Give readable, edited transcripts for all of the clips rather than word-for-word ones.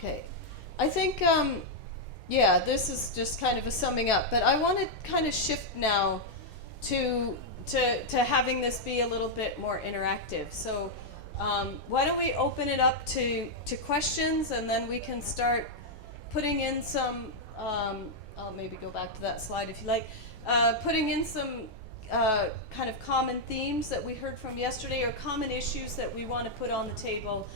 Okay. I think, yeah, this is just kind of a summing up, but I want to kind of shift now to, to having this be a little bit more interactive. So why don't we open it up to questions, and then we can start putting in some, I'll maybe go back to that slide if you like, putting in some kind of common themes that we heard from yesterday, or common issues that we want to put on the table.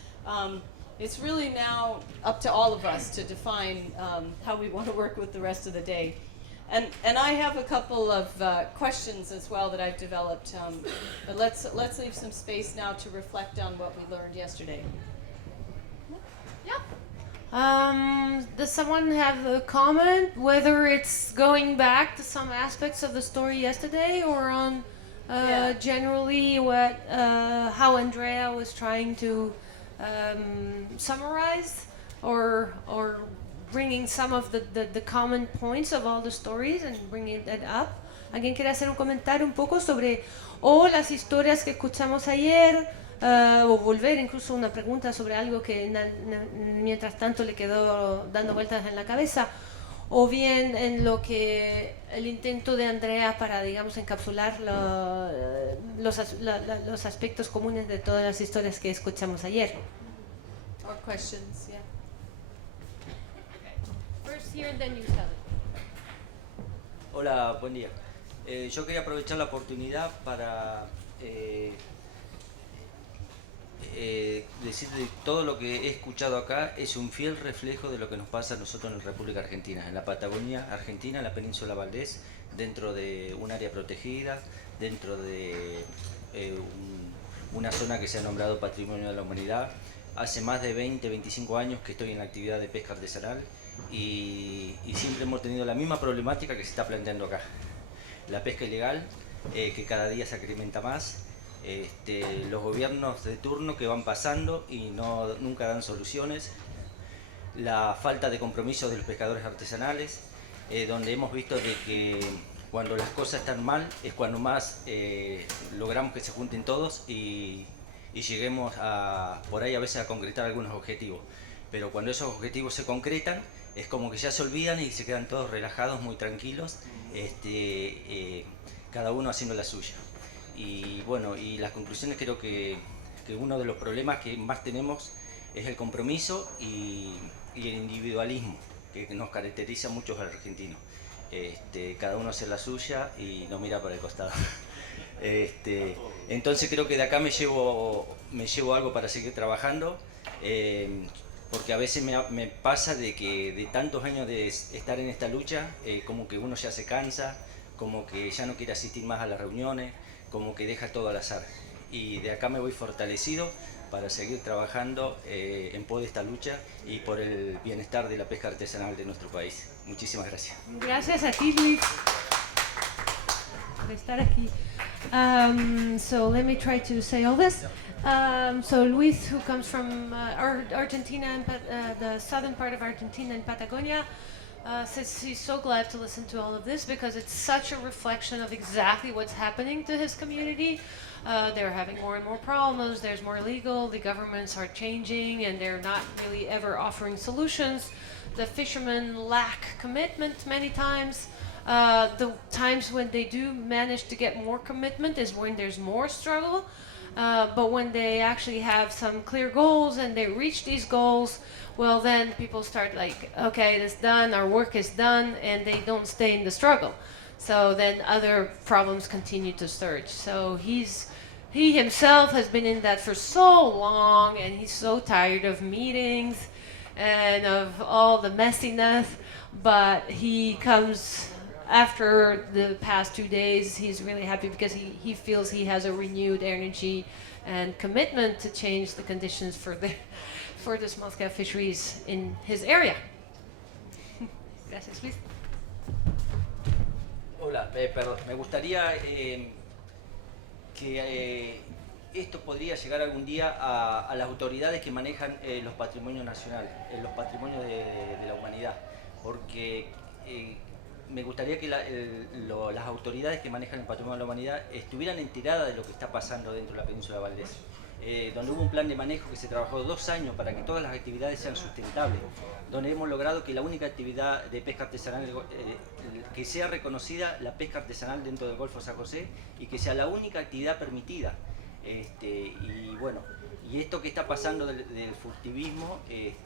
It's really now up to all of us to define how we want to work with the rest of the day. And I have a couple of questions as well that I've developed, but let's leave some space now to reflect on what we learned yesterday. Yeah. Does someone have a comment, whether it's going back to some aspects of the story yesterday, or on generally what how Andrea was trying to summarize, or bringing some of the common points of all the stories and bringing that up? ¿Alguien quiere hacer un comentario un poco sobre las historias que escuchamos ayer? O volver incluso una pregunta sobre algo que mientras tanto le quedó dando vueltas en la cabeza, o bien en lo que el intento de Andrea para, digamos, encapsular los aspectos comunes de todas las historias que escuchamos ayer. Or questions, yeah. First here and then you tell it. Hola, buen día. Yo quería aprovechar la oportunidad para decirte que todo lo que he escuchado acá es un fiel reflejo de lo que nos pasa a nosotros en la República Argentina, en la Patagonia Argentina, en la península Valdés, dentro de un área protegida, dentro de una zona que se ha nombrado Patrimonio de la Humanidad. Hace más de 20, 25 años que estoy en la actividad de pesca artesanal y siempre hemos tenido la misma problemática que se está planteando acá. La pesca ilegal, que cada día se incrementa más. Los gobiernos de turno que van pasando y nunca dan soluciones, la falta de compromiso de los pescadores artesanales, donde hemos visto de que cuando las cosas están mal es cuando más logramos que se junten todos y lleguemos por ahí a veces a concretar algunos objetivos, pero cuando esos objetivos se concretan es como que ya se olvidan y se quedan todos relajados, muy tranquilos, cada uno haciendo la suya. Y bueno, y las conclusiones, creo que uno de los problemas que más tenemos es el compromiso y el individualismo, que nos caracteriza mucho a los argentinos. Cada uno hace la suya y no mira para el costado. Entonces creo que de acá me llevo algo para seguir trabajando, porque a veces me pasa de que de tantos años de estar en esta lucha, como que uno ya se cansa, como que ya no quiere asistir más a las reuniones, como que deja todo al azar. Y de acá me voy fortalecido para seguir trabajando en pos de esta lucha y por el bienestar de la pesca artesanal de nuestro país. Muchísimas gracias. Gracias a ti, Luis, por estar aquí. So let me try to say all this. So Luis, who comes from Argentina, and the southern part of Argentina and Patagonia, says he's so glad to listen to all of this because it's such a reflection of exactly what's happening to his community. They're having more and more problems, there's more illegal, the governments are changing and they're not really ever offering solutions. The fishermen lack commitment many times. The times when they do manage to get more commitment is when there's more struggle. But when they actually have some clear goals and they reach these goals, well, then people start like, okay, it's done, our work is done, and they don't stay in the struggle. So then other problems continue to surge. So he himself has been in that for so long, and he's so tired of meetings and of all the messiness, but he comes after the past 2 days. He's really happy because he feels he has a renewed energy and commitment to change the conditions for the small-scale fisheries in his area. Gracias, Luis. Hola, perdón, me gustaría que esto podría llegar algún día a las autoridades que manejan los patrimonios nacionales, los patrimonios de la humanidad, porque me gustaría que las autoridades que manejan el patrimonio de la humanidad estuvieran enteradas de lo que está pasando dentro de la península de Valdés. donde hubo un plan de manejo que se trabajó 2 años para que todas las actividades sean sustentables, donde hemos logrado que la única actividad de pesca artesanal, que sea reconocida la pesca artesanal dentro del Golfo San José y que sea la única actividad permitida. Y bueno, y esto que está pasando del furtivismo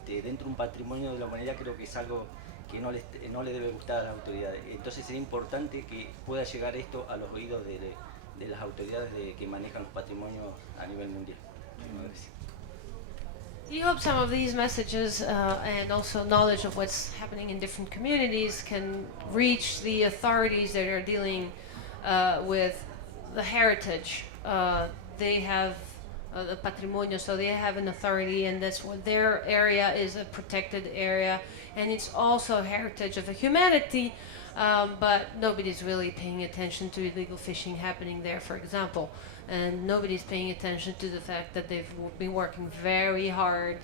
dentro de un patrimonio de la humanidad creo que es algo que no le debe gustar a las autoridades. Entonces sería importante que pueda llegar esto a los oídos de las autoridades que manejan los patrimonios a nivel mundial. You hope some of these messages and also knowledge of what's happening in different communities can reach the authorities that are dealing with the heritage. They have the patrimonio, so they have an authority, and that's what their area is, a protected area, and it's also heritage of the humanity, but nobody's really paying attention to illegal fishing happening there, for example. And nobody's paying attention to the fact that they've been working very hard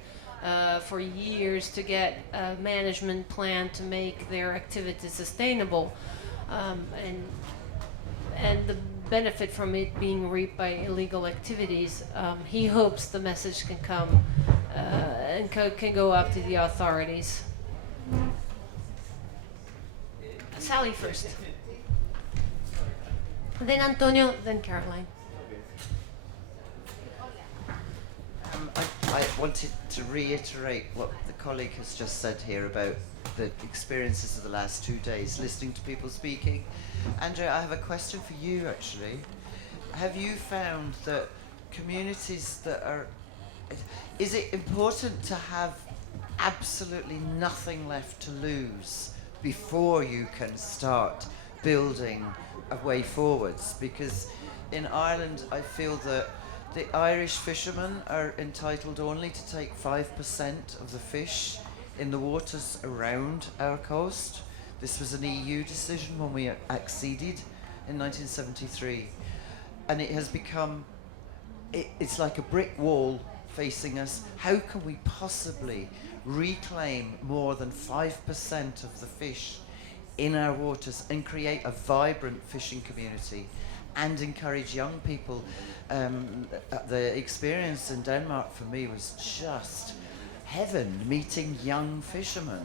for years to get a management plan to make their activities sustainable, and the benefit from it being reaped by illegal activities. He hopes the message can come and can go up to the authorities. Sally first, then Antonio, then Caroline. I wanted to reiterate what the colleague has just said here about the experiences of the last 2 days, listening to people speaking. Andrea, I have a question for you actually. Have you found that communities that are... Is it important to have absolutely nothing left to lose before you can start building a way forwards? Because in Ireland I feel that the Irish fishermen are entitled only to take 5% of the fish in the waters around our coast. This was an EU decision when we acceded in 1973. And it has become, it's like a brick wall facing us. How can we possibly reclaim more than 5% of the fish in our waters and create a vibrant fishing community and encourage young people? The experience in Denmark for me was just heaven, meeting young fishermen,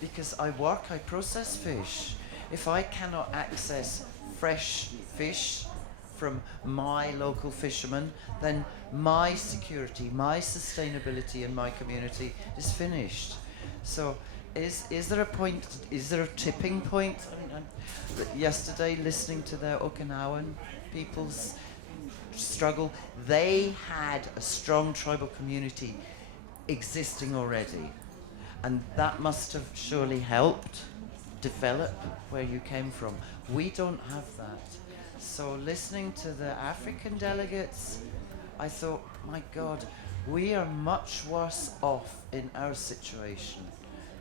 because I process fish. If I cannot access fresh fish from my local fishermen, then my security, my sustainability in my community is finished. So is there a point, is there a tipping point? I mean, yesterday listening to the Okinawan people's struggle, they had a strong tribal community existing already, and that must have surely helped develop where you came from. We don't have that. So listening to the African delegates, I thought, my God, we are much worse off in our situation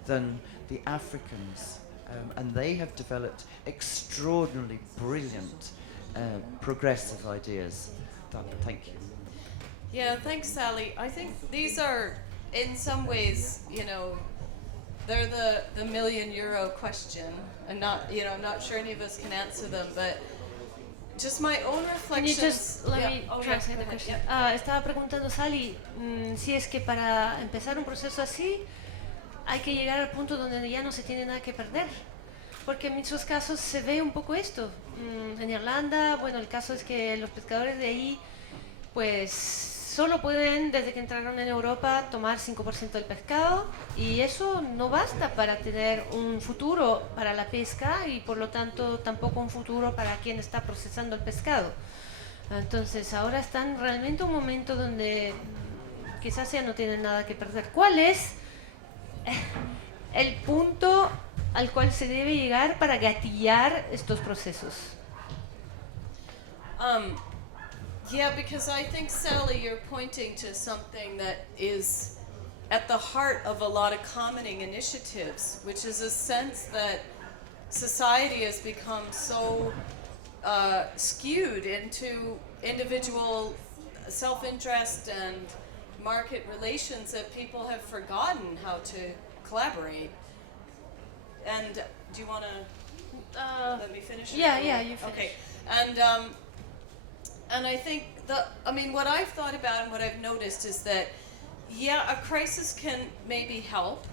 than the Africans, and they have developed extraordinarily brilliant progressive ideas. Thank you. Yeah, thanks, Sally. I think these are, in some ways, you know, they're the €1,000,000 question, and not sure any of us can answer them, but just my own reflections. Can you just let me translate the question? Estaba preguntando Sally si es que para empezar un proceso así hay que llegar al punto donde ya no se tiene nada que perder. Porque en muchos casos se ve un poco esto. En Irlanda, bueno, el caso es que los pescadores de ahí, pues, solo pueden, desde que entraron en Europa, tomar 5% del pescado, y eso no basta para tener un futuro para la pesca y, por lo tanto, tampoco un futuro para quien está procesando el pescado. Entonces, ahora están realmente en un momento donde quizás ya no tienen nada que perder. ¿Cuál es el punto al cual se debe llegar para gatillar estos procesos? Yeah, because I think, Sally, you're pointing to something that is at the heart of a lot of commenting initiatives, which is a sense that society has become so skewed into individual self-interest and market relations that people have forgotten how to collaborate. And do you want to let me finish? Yeah, you finish. Okay. and I think what I've thought about and what I've noticed is that, yeah, a crisis can maybe help,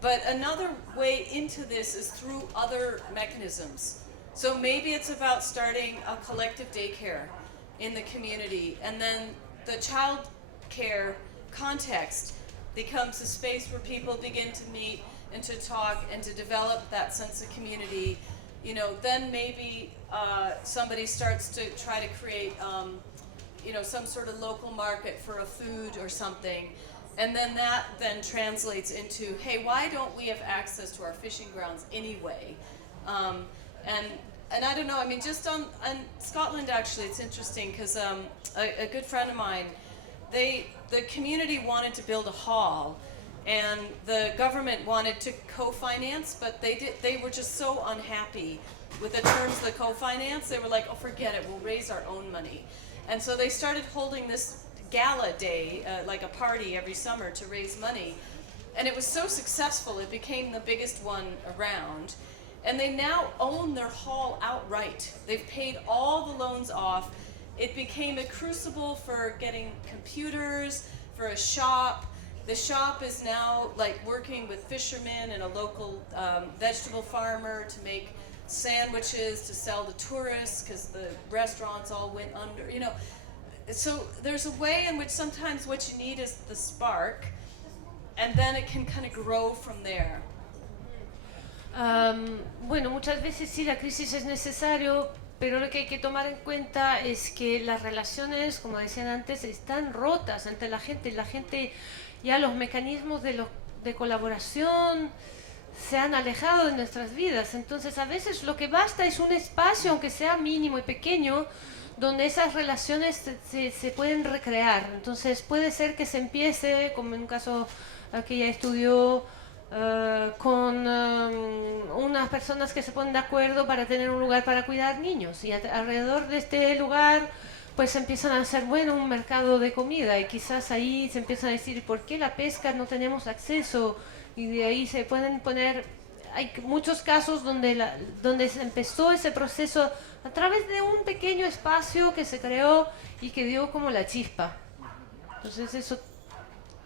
but another way into this is through other mechanisms. So maybe it's about starting a collective daycare in the community, and then the child care context becomes a space where people begin to meet and to talk and to develop that sense of community. Then maybe somebody starts to try to create some sort of local market for a food or something. And then that then translates into, hey, why don't we have access to our fishing grounds anyway? And I don't know, just on Scotland, actually, it's interesting because a good friend of mine, the community wanted to build a hall, and the government wanted to co-finance, but they were just so unhappy with the terms of the co-finance. They were like, oh, forget it, we'll raise our own money. And so they started holding this gala day, like a party every summer to raise money. And it was so successful, it became the biggest one around. And they now own their hall outright. They've paid all the loans off. It became a crucible for getting computers, for a shop. The shop is now like working with fishermen and a local vegetable farmer to make sandwiches to sell to tourists because the restaurants all went under, So there's a way in which sometimes what you need is the spark, and then it can kind of grow from there. Bueno, muchas veces sí, la crisis es necesario, pero lo que hay que tomar en cuenta es que las relaciones, como decían antes, están rotas entre la gente. La gente, ya los mecanismos de colaboración se han alejado de nuestras vidas. Entonces, a veces lo que basta es un espacio, aunque sea mínimo y pequeño, donde esas relaciones se pueden recrear. Entonces, puede ser que se empiece, como en un caso que ella estudió, con unas personas que se ponen de acuerdo para tener un lugar para cuidar niños, y alrededor de este lugar pues empiezan a hacer un mercado de comida, y quizás ahí se empiezan a decir ¿por qué la pesca no tenemos acceso? Y de ahí se pueden poner, hay muchos casos donde se empezó ese proceso a través de un pequeño espacio que se creó y que dio como la chispa. Entonces eso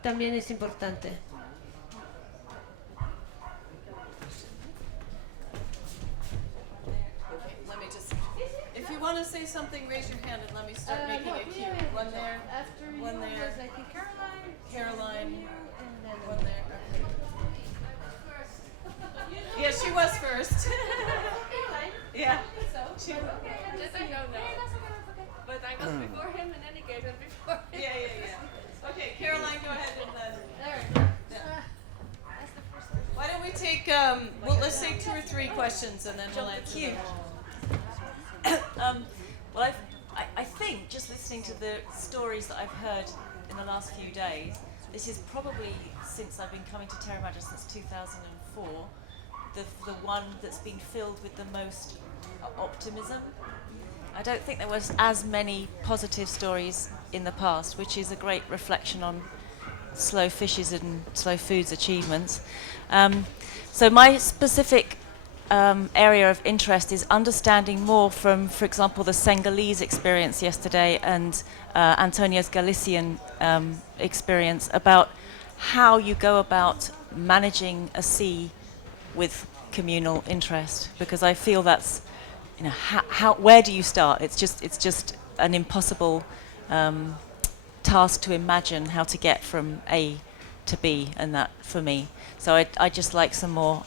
también es importante. If you want to say something, raise your hand and let me start making a cue. One there, After one you there. was, I think, Caroline, and then one there. Okay. Yeah, she was first. Yeah. She, Yes, I know now. But I was before him in any case and before him. yeah. Okay, Caroline, go ahead and then. Yeah. Why don't we take, let's take 2 or 3 questions and then we'll answer them all. Well, I think just listening to the stories that I've heard in the last few days, this is probably, since I've been coming to Terra Madre since 2004, the one that's been filled with the most optimism. I don't think there was as many positive stories in the past, which is a great reflection on Slow Fishes and Slow Food's achievements. So my specific area of interest is understanding more from, for example, the Senegalese experience yesterday and Antonia's Galician experience about how you go about managing a sea with communal interest, because I feel that's, where do you start? It's just an impossible task to imagine how to get from A to B, and that for me. So I just like some more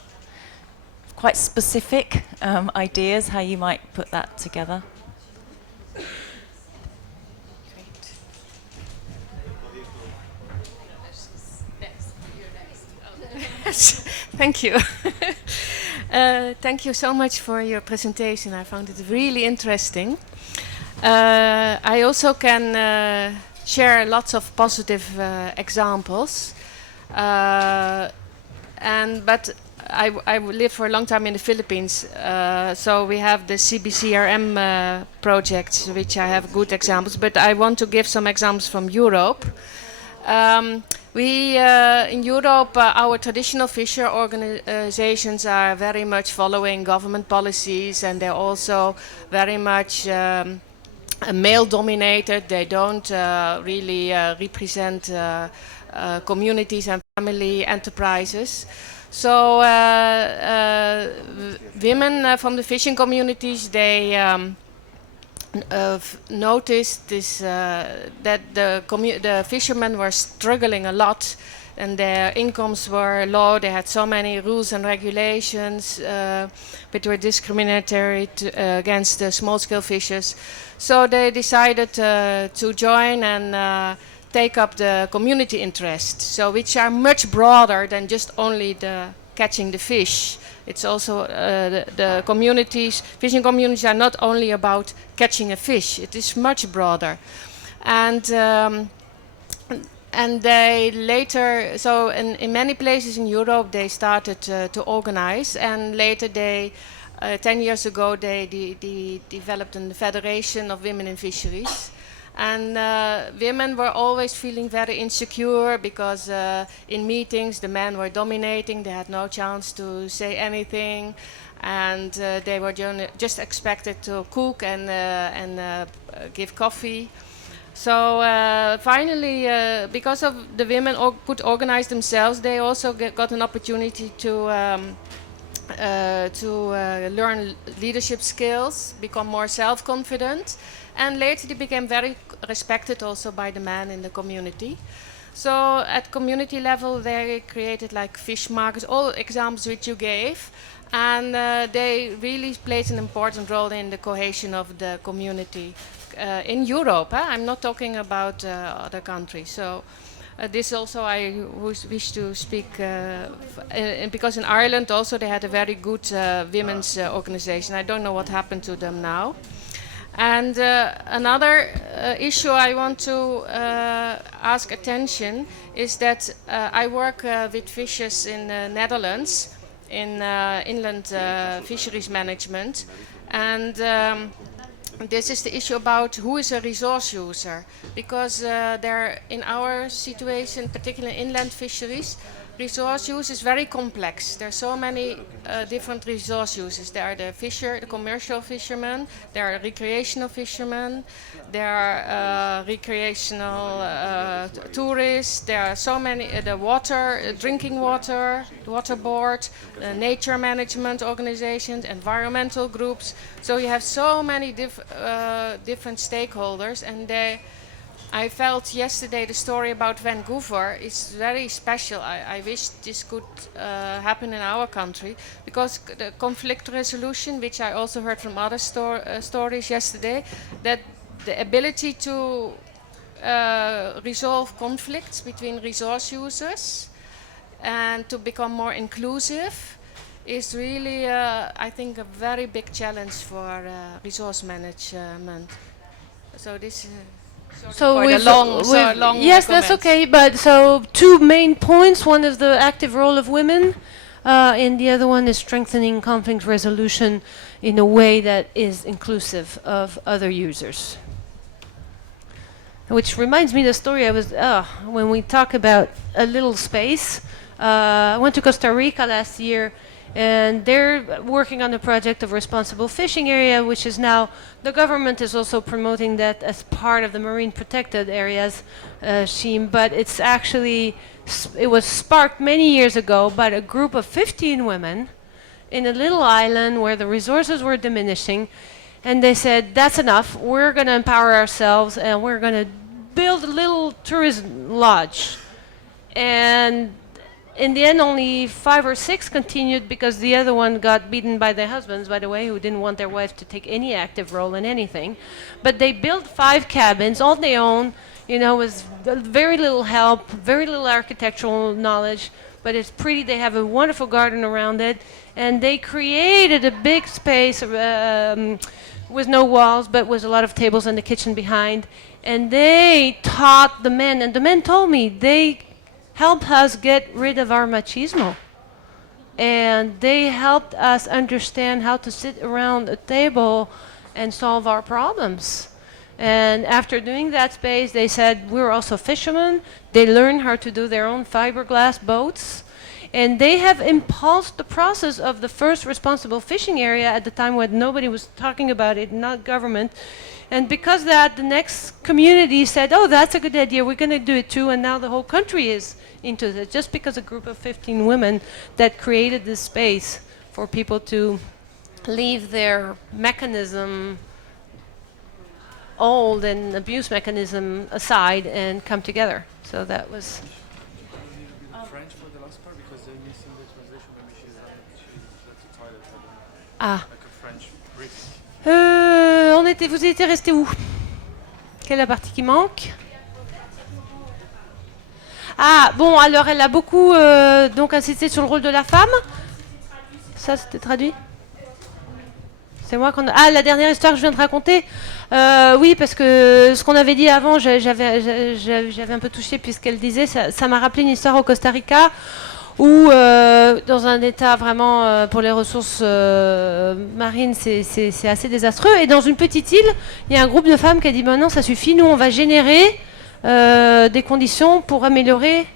quite specific ideas how you might put that together. Thank you. Thank you so much for your presentation. I found it really interesting. I also can share lots of positive examples. But I lived for a long time in the Philippines, so we have the CBCRM projects, which I have good examples, but I want to give some examples from Europe. In Europe, our traditional fisher organizations are very much following government policies, and they're also very much male-dominated. They don't really represent communities and family enterprises. So women from the fishing communities, they noticed this that the fishermen were struggling a lot, and their incomes were low. They had so many rules and regulations which were discriminatory against the small-scale fishers. So they decided to join and take up the community interest, so which are much broader than just only the catching the fish. It's also the communities, fishing communities are not only about catching a fish. It is much broader, and they later, so in many places in Europe, they started to organize, and later they, 10 years ago, they developed a federation of women in fisheries. And women were always feeling very insecure because in meetings the men were dominating. They had no chance to say anything, and they were just expected to cook and give coffee. So finally, because of the women could organize themselves, they also got an opportunity to learn leadership skills, become more self-confident, and later they became very respected also by the men in the community. So at community level, they created like fish markets, all examples which you gave, and they really played an important role in the cohesion of the community in Europe. I'm not talking about other countries. So this also I wish to speak, because in Ireland also they had a very good women's organization. I don't know what happened to them now. And another issue I want to ask attention is that I work with fishers in the Netherlands in inland fisheries management, and this is the issue about who is a resource user, because there, in our situation, particularly inland fisheries, resource use is very complex. There are so many different resource uses. There are the commercial fishermen, there are recreational fishermen, there are recreational tourists, there are so many, the water, drinking water, the water board, nature management organizations, environmental groups. So you have so many different stakeholders, and I felt yesterday the story about Vancouver is very special. I wish this could happen in our country, because the conflict resolution, which I also heard from other stories yesterday, that the ability to resolve conflicts between resource users and to become more inclusive is really, I think, a very big challenge for resource management. So this. So for the long yes, that's comments. okay. But so two main points: one is the active role of women, and the other one is strengthening conflict resolution in a way that is inclusive of other users. Which reminds me the story I was when we talk about a little space. I went to Costa Rica last year, and they're working on a project of responsible fishing area, which is now the government is also promoting that as part of the marine protected areas scheme. But it's actually it was sparked many years ago by a group of 15 women in a little island where the resources were diminishing, and they said, that's enough, we're going to empower ourselves and we're going to build a little tourism lodge. And in the end, only 5 or 6 continued, because the other one got beaten by their husbands, by the way, who didn't want their wife to take any active role in anything. But they built 5 cabins on their own, you know, with very little help, very little architectural knowledge, but it's pretty. They have a wonderful garden around it, and they created a big space with no walls, but with a lot of tables and the kitchen behind. And they taught the men, and the men told me they helped us get rid of our machismo. And they helped us understand how to sit around a table and solve our problems. And after doing that space, they said, we're also fishermen. They learned how to do their own fiberglass boats. And they have impulsed the process of the first responsible fishing area at the time when nobody was talking about it, not government. And because that, the next community said, oh, that's a good idea, we're going to do it too, and now the whole country is into it, just because a group of 15 women that created this space for people to leave their mechanism, old and abuse mechanism aside and come together. So that was... French for the last part because they're missing the translation. Maybe that's the title. Ah. Like a French brief. Vous étiez resté où? Quelle est la partie qui manque? Ah, bon, alors elle a beaucoup donc insisté sur le rôle de la femme. Ça, c'était traduit? C'est moi qu'on a... Ah, la dernière histoire que je viens de raconter. Oui, parce que ce qu'on avait dit avant, j'avais un peu touché puisqu'elle disait, ça m'a rappelé une histoire au Costa Rica où, dans un état vraiment pour les ressources marines, c'est assez désastreux. Et dans une petite île, il y a un groupe de femmes qui a dit, ben non, ça suffit, nous, on va générer des conditions pour améliorer...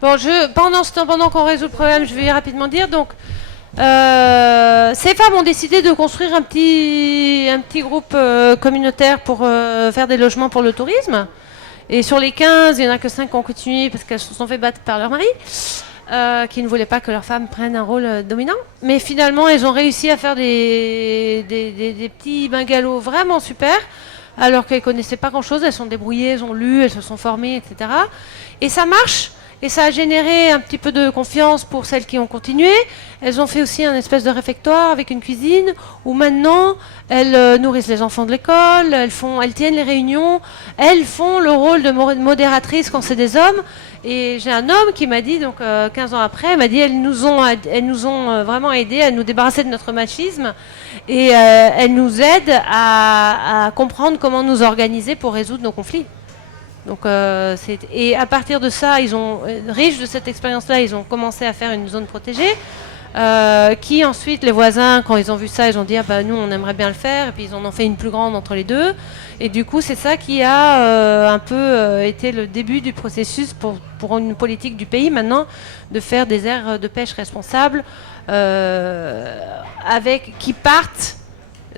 Bon, pendant ce temps, pendant qu'on résout le problème, je vais rapidement dire. Donc, ces femmes ont décidé de construire un petit groupe communautaire pour faire des logements pour le tourisme. Et sur les 15, il n'y en a que 5 qui ont continué parce qu'elles se sont fait battre par leur mari, qui ne voulaient pas que leurs femmes prennent un rôle dominant. Mais finalement, elles ont réussi à faire des petits bungalows vraiment super, alors qu'elles ne connaissaient pas grand-chose. Elles sont débrouillées, elles ont lu, elles se sont formées, etc. Et ça marche. Et ça a généré un petit peu de confiance pour celles qui ont continué. Elles ont fait aussi un espèce de réfectoire avec une cuisine où maintenant elles nourrissent les enfants de l'école, elles tiennent les réunions, elles font le rôle de modératrice quand c'est des hommes. Et j'ai un homme qui m'a dit, donc 15 ans après, m'a dit elles nous ont vraiment aidés à nous débarrasser de notre machisme et elles nous aident à comprendre comment nous organiser pour résoudre nos conflits. Donc, et à partir de ça, riches de cette expérience-là, ils ont commencé à faire une zone protégée, qui ensuite, les voisins, quand ils ont vu ça, ils ont dit ah bah nous on aimerait bien le faire, et puis ils en ont fait une plus grande entre les deux, et du coup c'est ça qui a un peu été le début du processus pour une politique du pays maintenant, de faire des aires de pêche responsables, qui partent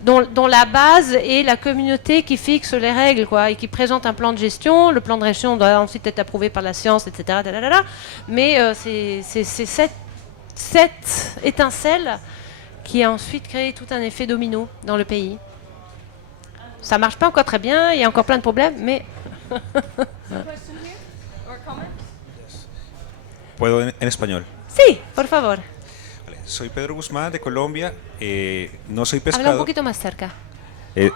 dont la base est la communauté qui fixe les règles, quoi, et qui présente un plan de gestion. Le plan de gestion doit ensuite être approuvé par la science, etc. Mais c'est cette étincelle qui a ensuite créé tout un effet domino dans le pays. Ça marche pas encore très bien, il y a encore plein de problèmes, mais... ¿Puedo en español? Sí, por favor. Soy Pedro Guzmán de Colombia, no soy Habla un pescador. poquito más cerca.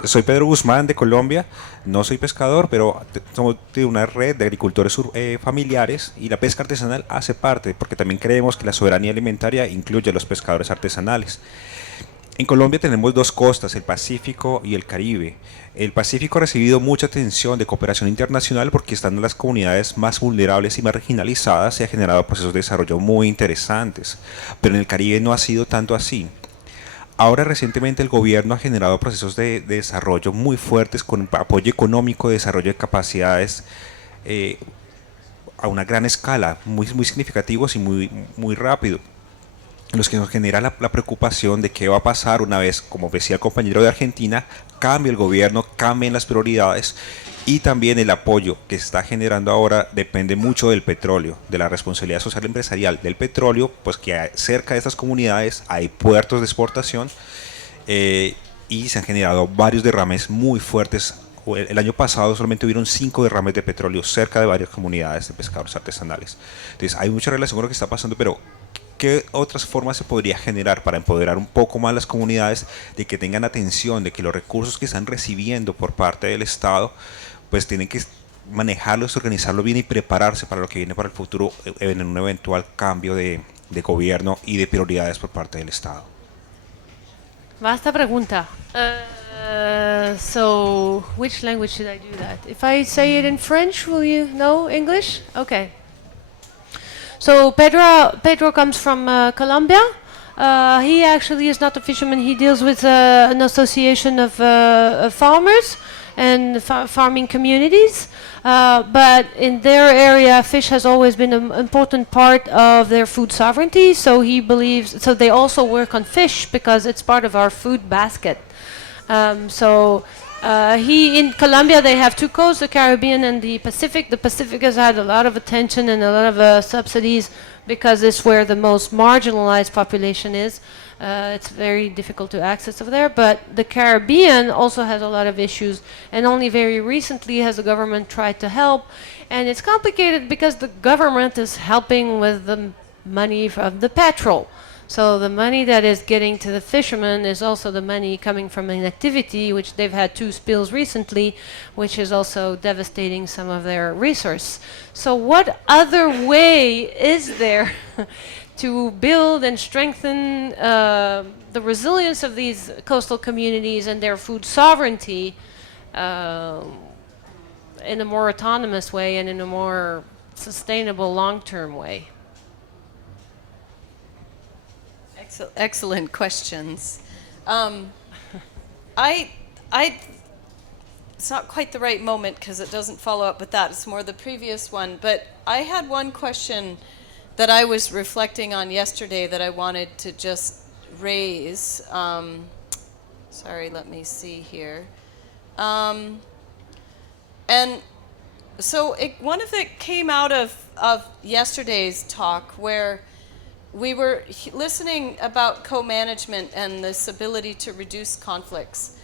Soy Pedro Guzmán de Colombia, no soy pescador, pero somos de una red de agricultores familiares y la pesca artesanal hace parte, porque también creemos que la soberanía alimentaria incluye a los pescadores artesanales. En Colombia tenemos dos costas, el Pacífico y el Caribe. El Pacífico ha recibido mucha atención de cooperación internacional porque estando en las comunidades más vulnerables y marginalizadas se ha generado procesos de desarrollo muy interesantes, pero en el Caribe no ha sido tanto así. Ahora recientemente el gobierno ha generado procesos de desarrollo muy fuertes con apoyo económico, desarrollo de capacidades a una gran escala, muy significativos y muy rápido. Los que nos genera la preocupación de qué va a pasar una vez, como decía el compañero de Argentina, cambie el gobierno, cambien las prioridades, y también el apoyo que está generando ahora depende mucho del petróleo, de la responsabilidad social empresarial del petróleo, pues que cerca de estas comunidades hay puertos de exportación y se han generado varios derrames muy fuertes. El año pasado solamente hubieron 5 derrames de petróleo cerca de varias comunidades de pescadores artesanales. Entonces hay mucha relación con lo que está pasando, pero ¿qué otras formas se podría generar para empoderar un poco más las comunidades, de que tengan atención, de que los recursos que están recibiendo por parte del Estado, pues tienen que manejarlos, organizarlo bien y prepararse para lo que viene para el futuro en un eventual cambio de gobierno y de prioridades por parte del Estado? Basta pregunta. So, which language should I do that? If I say it in French, will you know English? Okay. So Pedro comes from Colombia. He actually is not a fisherman. He deals with an association of farmers and farming communities. But in their area, fish has always been an important part of their food sovereignty. So he believes, so they also work on fish because it's part of our food basket. He in Colombia, they have two coasts, the Caribbean and the Pacific. The Pacific has had a lot of attention and a lot of subsidies because it's where the most marginalized population is. It's very difficult to access over there, but the Caribbean also has a lot of issues, and only very recently has the government tried to help. And it's complicated because the government is helping with the money from the petrol. So the money that is getting to the fishermen is also the money coming from an activity, which they've had 2 spills recently, which is also devastating some of their resource. So what other way is there to build and strengthen the resilience of these coastal communities and their food sovereignty in a more autonomous way and in a more sustainable long-term way? Excellent questions. It's not quite the right moment because it doesn't follow up with that. It's more the previous one. But I had one question that I was reflecting on yesterday that I wanted to just raise. Sorry, let me see here. And so one of it came out of yesterday's talk where we were listening about co-management and this ability to reduce conflicts.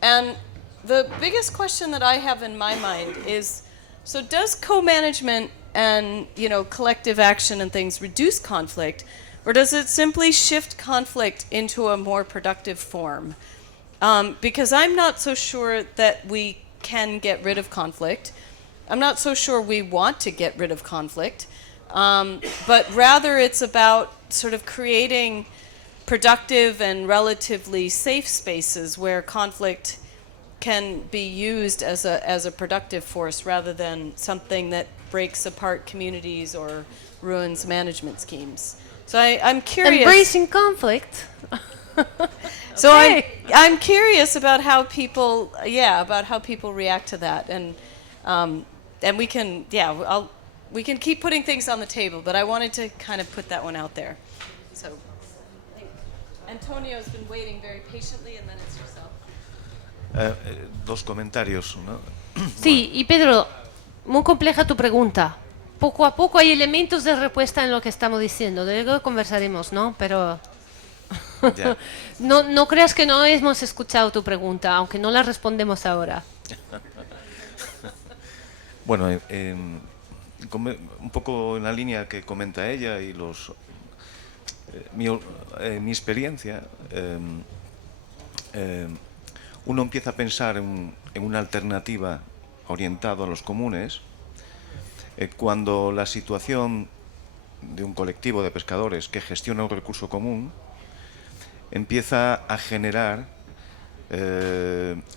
And the biggest question that I have in my mind is, so does co-management and, collective action and things reduce conflict, or does it simply shift conflict into a more productive form? Because I'm not so sure that we can get rid of conflict. I'm not so sure we want to get rid of conflict. But rather it's about sort of creating productive and relatively safe spaces where conflict can be used as a productive force rather than something that breaks apart communities or ruins management schemes. So I'm curious. Embracing conflict. So Okay. I'm curious about how people react to that, and we can we can keep putting things on the table, but I wanted to kind of put that one out there. So Antonio's been waiting very patiently, and then it's yourself. Dos comentarios, ¿no? Sí, y Pedro, muy compleja tu pregunta. Poco a poco hay elementos de respuesta en lo que estamos diciendo. Luego conversaremos, ¿no? Pero Ya. no creas que no hemos escuchado tu pregunta, aunque no la respondemos ahora. Bueno, un poco en la línea que comenta ella y mi experiencia, uno empieza a pensar en una alternativa orientada a los comunes cuando la situación de un colectivo de pescadores que gestiona un recurso común empieza a generar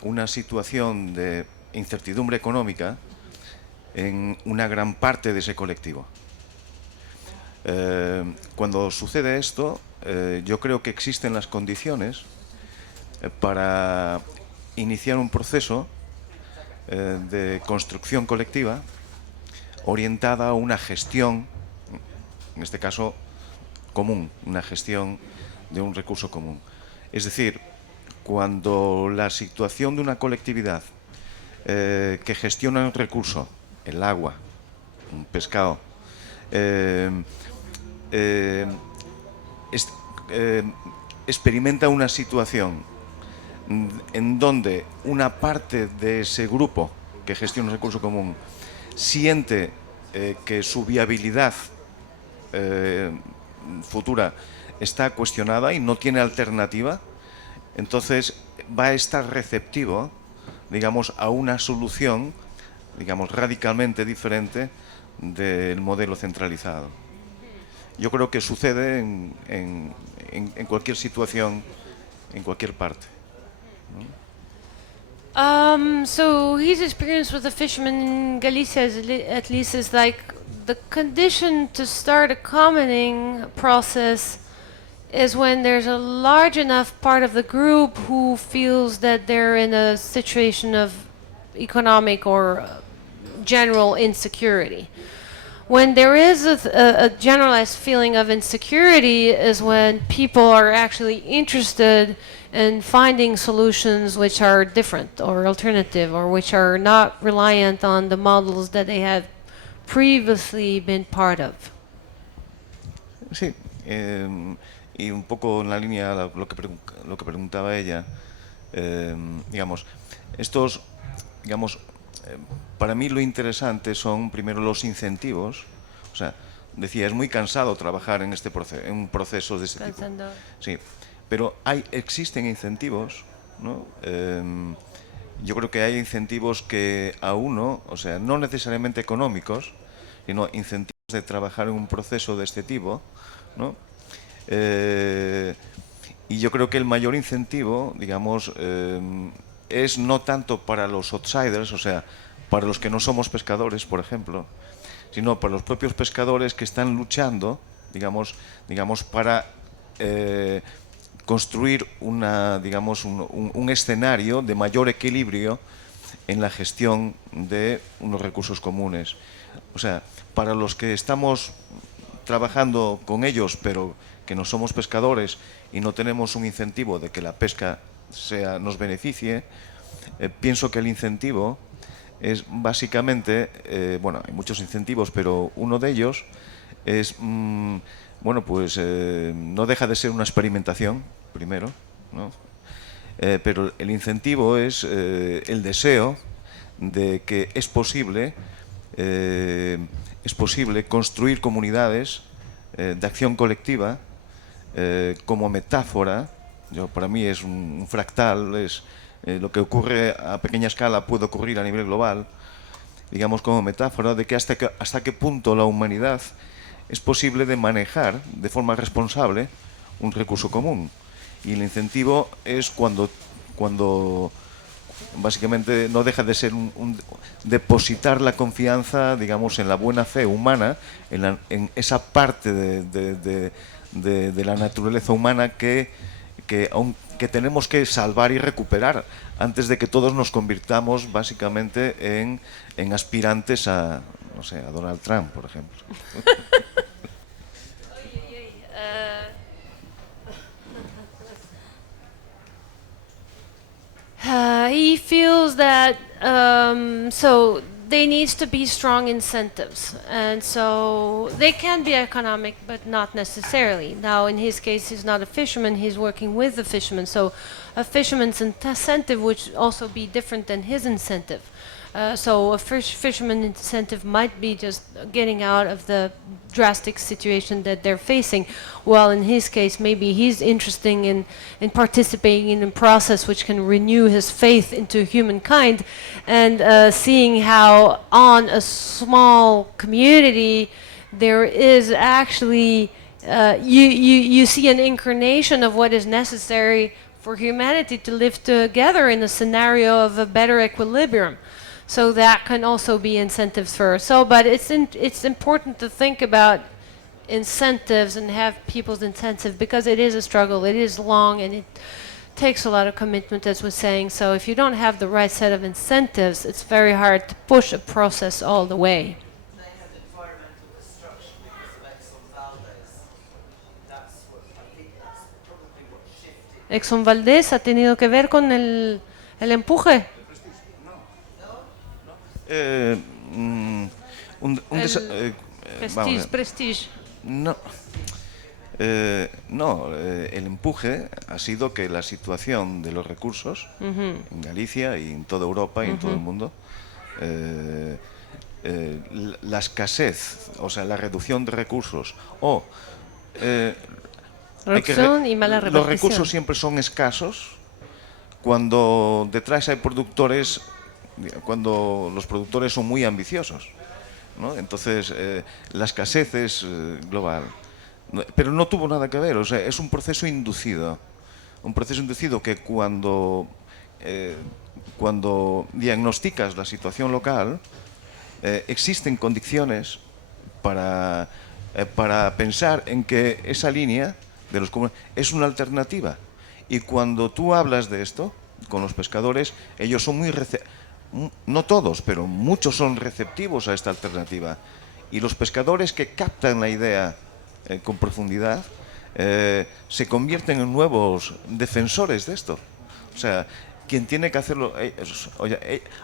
una situación de incertidumbre económica en una gran parte de ese colectivo. Cuando sucede esto, yo creo que existen las condiciones para iniciar un proceso de construcción colectiva orientada a una gestión, en este caso común, una gestión de un recurso común. Es decir, cuando la situación de una colectividad que gestiona un recurso, el agua, un pescado, experimenta una situación en donde una parte de ese grupo que gestiona un recurso común siente que su viabilidad futura está cuestionada y no tiene alternativa, entonces va a estar receptivo, digamos, a una solución, digamos, radicalmente diferente del modelo centralizado. Yo creo que sucede en cualquier situación, en cualquier parte. So his experience with the fishermen in Galicia, at least, is like the condition to start a commoning process is when there's a large enough part of the group who feels that they're in a situation of economic or general insecurity. When there is a generalized feeling of insecurity is when people are actually interested in finding solutions which are different or alternative or which are not reliant on the models that they have previously been part of. Sí, y un poco en la línea de lo que preguntaba ella, digamos, estos, digamos, para mí lo interesante son primero los incentivos, o sea, decía, es muy cansado trabajar en en un proceso de este tipo. Sí, pero existen incentivos, ¿no? Yo creo que hay incentivos que a uno, o sea, no necesariamente económicos, sino incentivos de trabajar en un proceso de este tipo, ¿no? Y yo creo que el mayor incentivo, digamos, es no tanto para los outsiders, o sea, para los que no somos pescadores, por ejemplo, sino para los propios pescadores que están luchando, digamos para construir un escenario de mayor equilibrio en la gestión de unos recursos comunes. O sea, para los que estamos trabajando con ellos, pero que no somos pescadores y no tenemos un incentivo de que la pesca nos beneficie, pienso que el incentivo es básicamente, bueno, hay muchos incentivos, pero uno de ellos es, bueno, pues no deja de ser una experimentación, primero, ¿no? Pero el incentivo es el deseo de que es posible construir comunidades de acción colectiva como metáfora. Para mí es un fractal, es lo que ocurre a pequeña escala puede ocurrir a nivel global, digamos como metáfora de que hasta qué punto la humanidad es posible de manejar de forma responsable un recurso común. Y el incentivo es cuando básicamente no deja de ser depositar la confianza, digamos, en la buena fe humana, en esa parte de la naturaleza humana que tenemos que salvar y recuperar antes de que todos nos convirtamos básicamente en aspirantes a, no sé, a Donald Trump, por ejemplo. He feels that so there needs to be strong incentives, and so they can be economic, but not necessarily. Now, in his case, he's not a fisherman; he's working with the fisherman. So, a fisherman's incentive would also be different than his incentive. So a fisherman incentive might be just getting out of the drastic situation that they're facing, while in his case maybe he's interested in participating in a process which can renew his faith into humankind, and seeing how on a small community there is actually you see an incarnation of what is necessary for humanity to live together in a scenario of a better equilibrium. So that can also be incentives for us. So, but it's important to think about incentives and have people's incentive, because it is a struggle. It is long and it takes a lot of commitment, as we're saying. So if you don't have the right set of incentives, it's very hard to push a process all the way. They had environmental destruction because of Exxon Valdez. That's probably what shifted. Exxon Valdez ha tenido que ver con el empuje. Prestige. No. No, el empuje ha sido que la situación de los recursos en Galicia y en toda Europa y en todo el mundo, la escasez, o sea, la reducción de recursos o Reducción y mala repartición. Los recursos siempre son escasos cuando detrás hay productores, cuando los productores son muy ambiciosos, ¿no? Entonces la escasez es global, pero no tuvo nada que ver, o sea, es un proceso inducido que cuando diagnosticas la situación local, existen condiciones para pensar en que esa línea de los es una alternativa. Y cuando tú hablas de esto con los pescadores, ellos son no todos, pero muchos son receptivos a esta alternativa. Y los pescadores que captan la idea con profundidad se convierten en nuevos defensores de esto. O sea, quien tiene que hacerlo,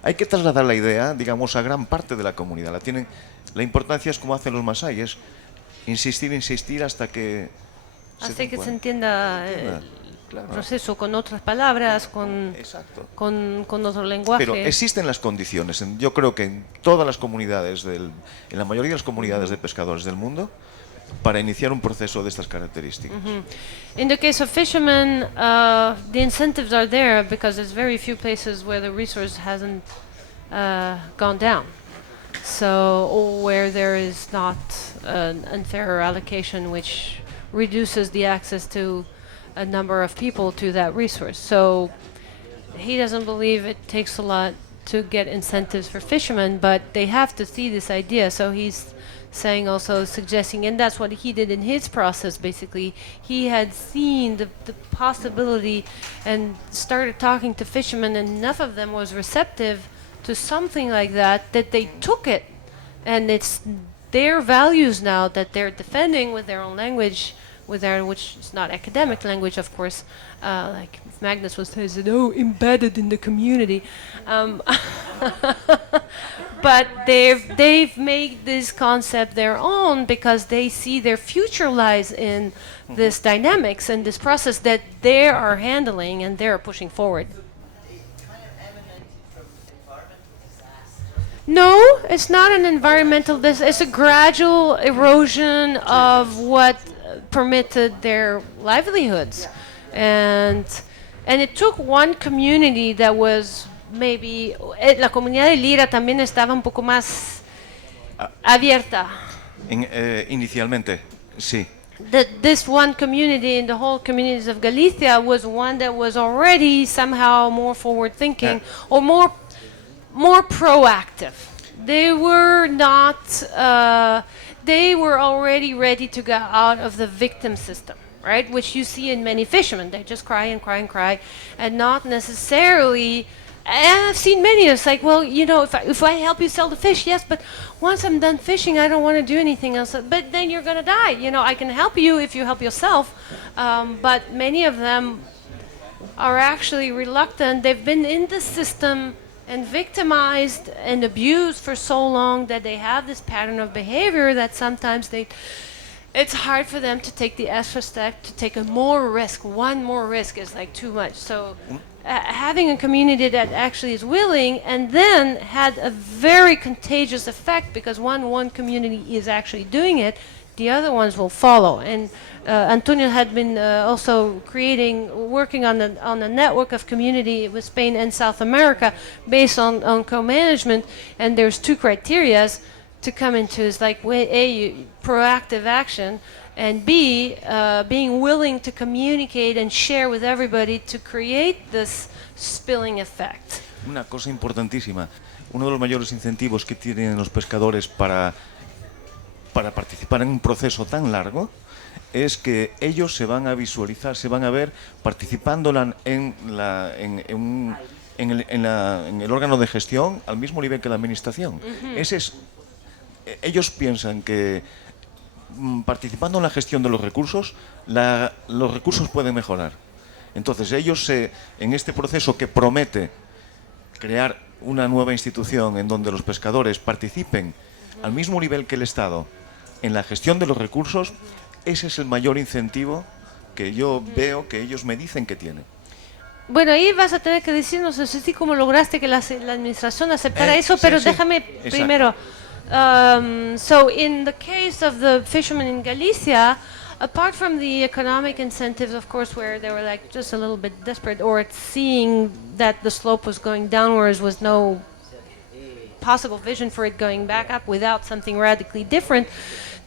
hay que trasladar la idea, digamos, a gran parte de la comunidad. La importancia es como hacen los masái, es insistir hasta que Hasta que se entienda el proceso con otras palabras, con otro lenguaje. Pero existen las condiciones. Yo creo que en todas las comunidades, en la mayoría de las comunidades de pescadores del mundo, para iniciar un proceso de estas características. In the case of fishermen, the incentives are there because there's very few places where the resource hasn't gone down. So, or where there is not an unfair allocation which reduces the access to a number of people to that resource. So he doesn't believe it takes a lot to get incentives for fishermen, but they have to see this idea. So he's saying also, suggesting, and that's what he did in his process basically. He had seen the possibility and started talking to fishermen, and enough of them was receptive to something like that they took it. And it's their values now that they're defending with their own language, which is not academic language, of course, like Magnus was saying, embedded in the community. But they've made this concept their own because they see their future lies in this dynamics and this process that they are handling and they're pushing forward. No, it's not an environmental. It's a gradual erosion of what permitted their livelihoods, and it took one community that was maybe la comunidad de Lira también estaba un poco más abierta. Inicialmente, sí. This one community in the whole communities of Galicia was one that was already somehow more forward thinking or more proactive. They were not. They were already ready to get out of the victim system, right? Which you see in many fishermen. They just cry and cry and cry, and not necessarily. And I've seen many. It's like, well, if I help you sell the fish, yes, but once I'm done fishing, I don't want to do anything else. But then you're gonna die. I can help you if you help yourself. But many of them are actually reluctant. They've been in the system and victimized and abused for so long that they have this pattern of behavior that sometimes it's hard for them to take the extra step, to take more risk. One more risk is like too much. So having a community that actually is willing, and then had a very contagious effect because one community is actually doing it, the other ones will follow. And Antonio had been also working on a network of community with Spain and South America based on co-management. And there's two criteria to come into. It's like A, proactive action, and B, being willing to communicate and share with everybody to create this spilling effect. Una cosa importantísima, uno de los mayores incentivos que tienen los pescadores para participar en un proceso tan largo es que ellos se van a visualizar, se van a ver participando en el órgano de gestión al mismo nivel que la administración. Ellos piensan que participando en la gestión de los recursos pueden mejorar. Entonces ellos en este proceso que promete crear una nueva institución en donde los pescadores participen al mismo nivel que el Estado en la gestión de los recursos, ese es el mayor incentivo que yo veo que ellos me dicen que tienen. Bueno, ahí vas a tener que decirnos así cómo lograste que la administración aceptara eso, pero déjame primero. So in the case of the fishermen in Galicia, apart from the economic incentives, of course, where they were like just a little bit desperate, or seeing that the slope was going downwards was no possible vision for it going back up without something radically different,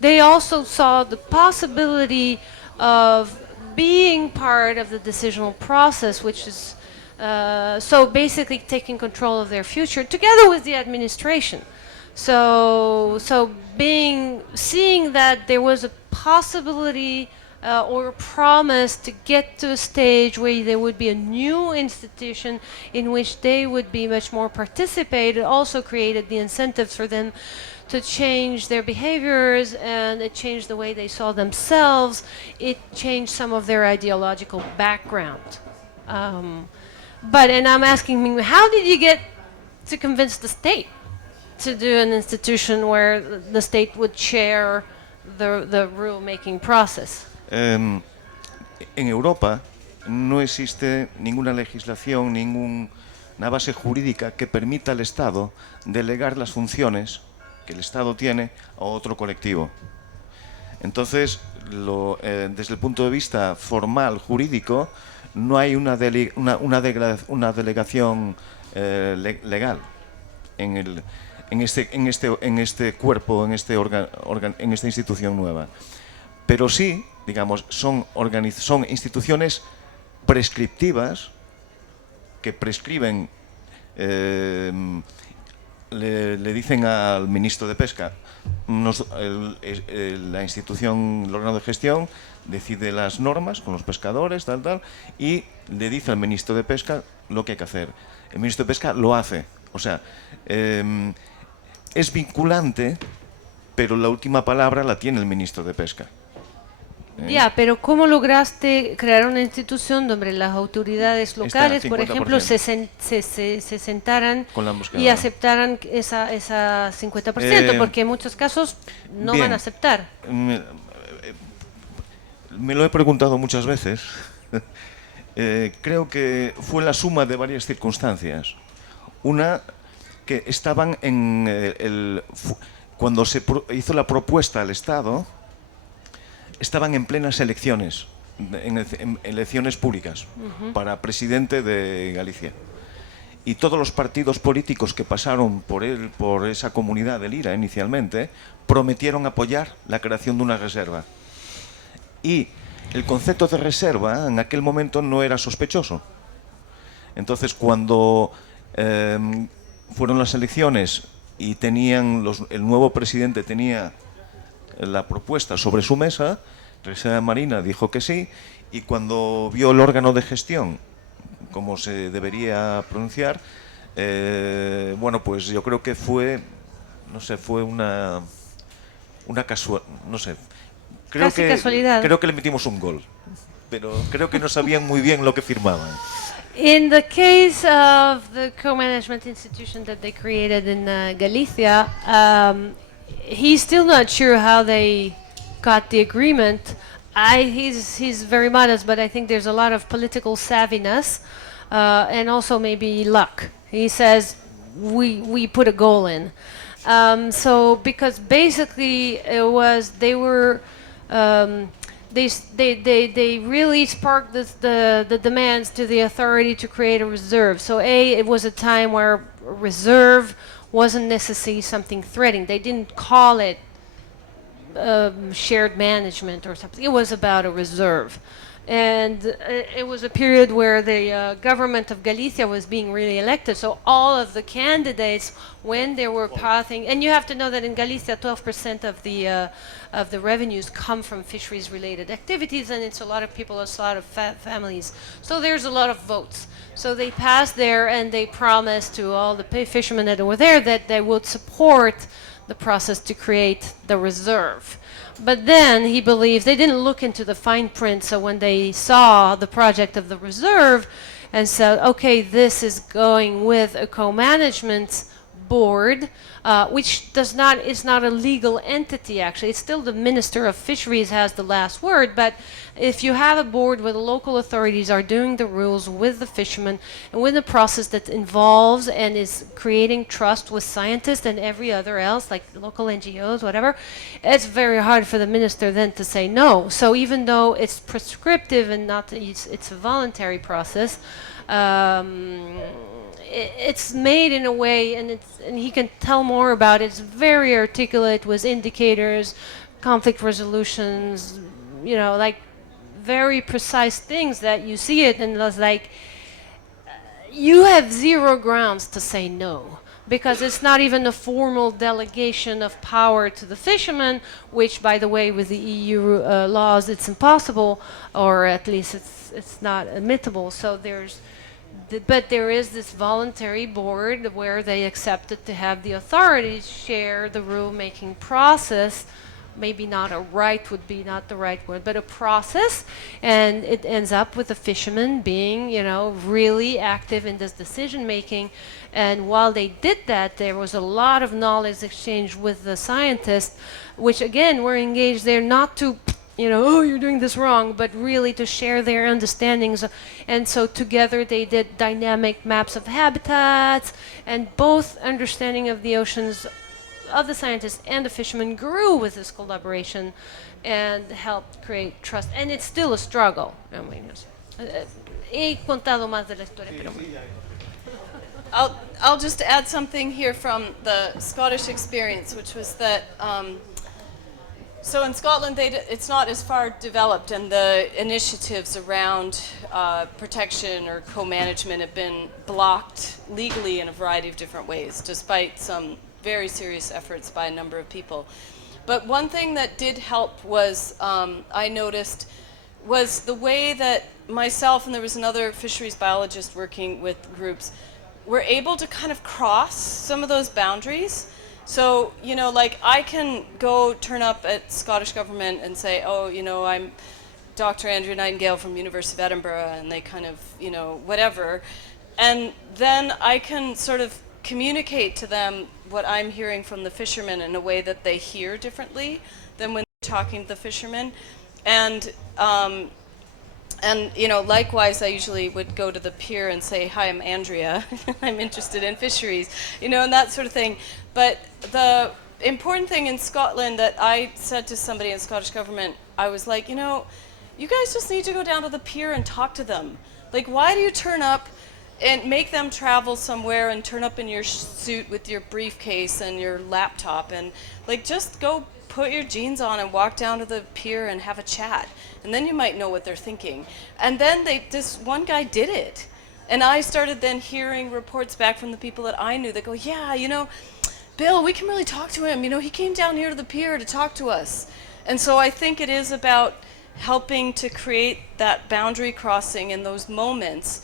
they also saw the possibility of being part of the decisional process, which is so basically taking control of their future together with the administration. So seeing that there was a possibility or promised to get to a stage where there would be a new institution in which they would be much more participated, also created the incentives for them to change their behaviors, and it changed the way they saw themselves. It changed some of their ideological background. And I'm asking me, how did you get to convince the state to do an institution where the state would share the rule-making process? En Europa no existe ninguna legislación, ninguna base jurídica que permita al Estado delegar las funciones que el Estado tiene a otro colectivo. Entonces, desde el punto de vista formal, jurídico, no hay una delegación legal en este cuerpo, en esta institución nueva. Pero sí, digamos, son instituciones prescriptivas que prescriben, le dicen al ministro de Pesca, la institución, el órgano de gestión, decide las normas con los pescadores, tal, y le dice al ministro de Pesca lo que hay que hacer. El ministro de Pesca lo hace. O sea, es vinculante, pero la última palabra la tiene el ministro de Pesca. Ya, pero ¿cómo lograste crear una institución donde las autoridades locales, por ejemplo, se sentaran y aceptaran esa 50%? Porque en muchos casos no van a aceptar. Me lo he preguntado muchas veces. Creo que fue la suma de varias circunstancias. Una, que estaban cuando se hizo la propuesta al Estado, estaban en plenas elecciones, en elecciones públicas para presidente de Galicia. Y todos los partidos políticos que pasaron por esa comunidad del IRA inicialmente, prometieron apoyar la creación de una reserva. Y el concepto de reserva en aquel momento no era sospechoso. Entonces, cuando fueron las elecciones y el nuevo presidente tenía la propuesta sobre su mesa, Reserva Marina dijo que sí, y cuando vio el órgano de gestión, como se debería pronunciar, bueno, pues yo creo que fue una casualidad, no sé. Casualidad. Creo que le metimos un gol, pero creo que no sabían muy bien lo que firmaban. In the case of the co-management institution that they created in Galicia, he's still not sure how they got the agreement. He's very modest, but I think there's a lot of political savviness and also maybe luck. He says we put a goal in. So because basically it was they really sparked the demands to the authority to create a reserve. So it was a time where reserve wasn't necessarily something threatening. They didn't call it shared management or something. It was about a reserve. And it was a period where the government of Galicia was being really elected. So all of the candidates, when they were passing, and you have to know that in Galicia, 12% of the revenues come from fisheries-related activities, and it's a lot of people, it's a lot of families. So there's a lot of votes. So they passed there, and they promised to all the fishermen that were there that they would support the process to create the reserve. But then he believes they didn't look into the fine print, so when they saw the project of the reserve and said, okay, this is going with a co-management board, which is not a legal entity actually. It's still the Minister of Fisheries has the last word, but if you have a board where the local authorities are doing the rules with the fishermen and with the process that involves and is creating trust with scientists and every other else, like local NGOs, whatever, it's very hard for the minister then to say no. So even though it's prescriptive and not it's a voluntary process, it's made in a way, and he can tell more about it. It's very articulate with indicators, conflict resolutions, like very precise things that you see it and it's like you have zero grounds to say no. because it's not even a formal delegation of power to the fishermen, which, by the way, with the EU laws, it's impossible, or at least it's not admittable. So but there is this voluntary board where they accepted to have the authorities share the rule-making process. Maybe not a right would be not the right word, but a process, and it ends up with the fishermen being, really active in this decision making. And while they did that, there was a lot of knowledge exchange with the scientists, which again were engaged there not to, oh, you're doing this wrong, but really to share their understandings. And so together they did dynamic maps of habitats, and both understanding of the oceans of the scientists and the fishermen grew with this collaboration and helped create trust. And it's still a struggle. He contado más de la historia, pero I'll just add something here from the Scottish experience, which was that so in Scotland it's not as far developed, and the initiatives around protection or co-management have been blocked legally in a variety of different ways, despite some very serious efforts by a number of people. But one thing that did help was, I noticed, was the way that myself and there was another fisheries biologist working with groups were able to kind of cross some of those boundaries. So, like I can go turn up at Scottish government and say, oh, I'm Dr. Andrea Nightingale from University of Edinburgh, and they kind of, whatever. And then I can sort of communicate to them what I'm hearing from the fishermen in a way that they hear differently than when they're talking to the fishermen. And likewise, I usually would go to the pier and say, hi, I'm Andrea. I'm interested in fisheries, and that sort of thing. But the important thing in Scotland that I said to somebody in Scottish government, I was like, you guys just need to go down to the pier and talk to them. Like, why do you turn up and make them travel somewhere and turn up in your suit with your briefcase and your laptop, and just go put your jeans on and walk down to the pier and have a chat, and then you might know what they're thinking. And then this one guy did it, and I started then hearing reports back from the people that I knew that go, yeah, Bill, we can really talk to him, he came down here to the pier to talk to us. And so I think it is about helping to create that boundary crossing in those moments.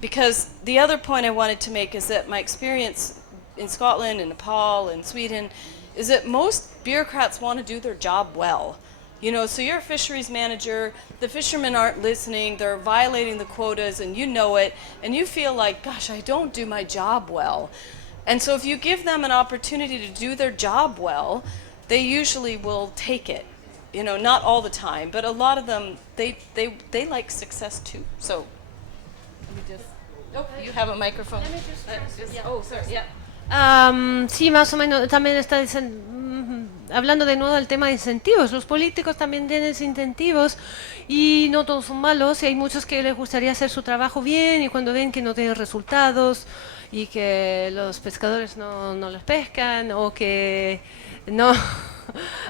Because the other point I wanted to make is that my experience in Scotland and Nepal and Sweden is that most bureaucrats want to do their job well. So you're a fisheries manager, the fishermen aren't listening, they're violating the quotas, and you know it, and you feel like, gosh, I don't do my job well. And so if you give them an opportunity to do their job well, they usually will take it. Not all the time, but a lot of them, they like success too. So. You have a microphone. Let me just oh, sorry. Yeah. Sí, más o menos también está hablando de nuevo del tema de incentivos. Los políticos también tienen incentivos y no todos son malos, y hay muchos que les gustaría hacer su trabajo bien, y cuando ven que no tienen resultados y que los pescadores no los pescan, o que no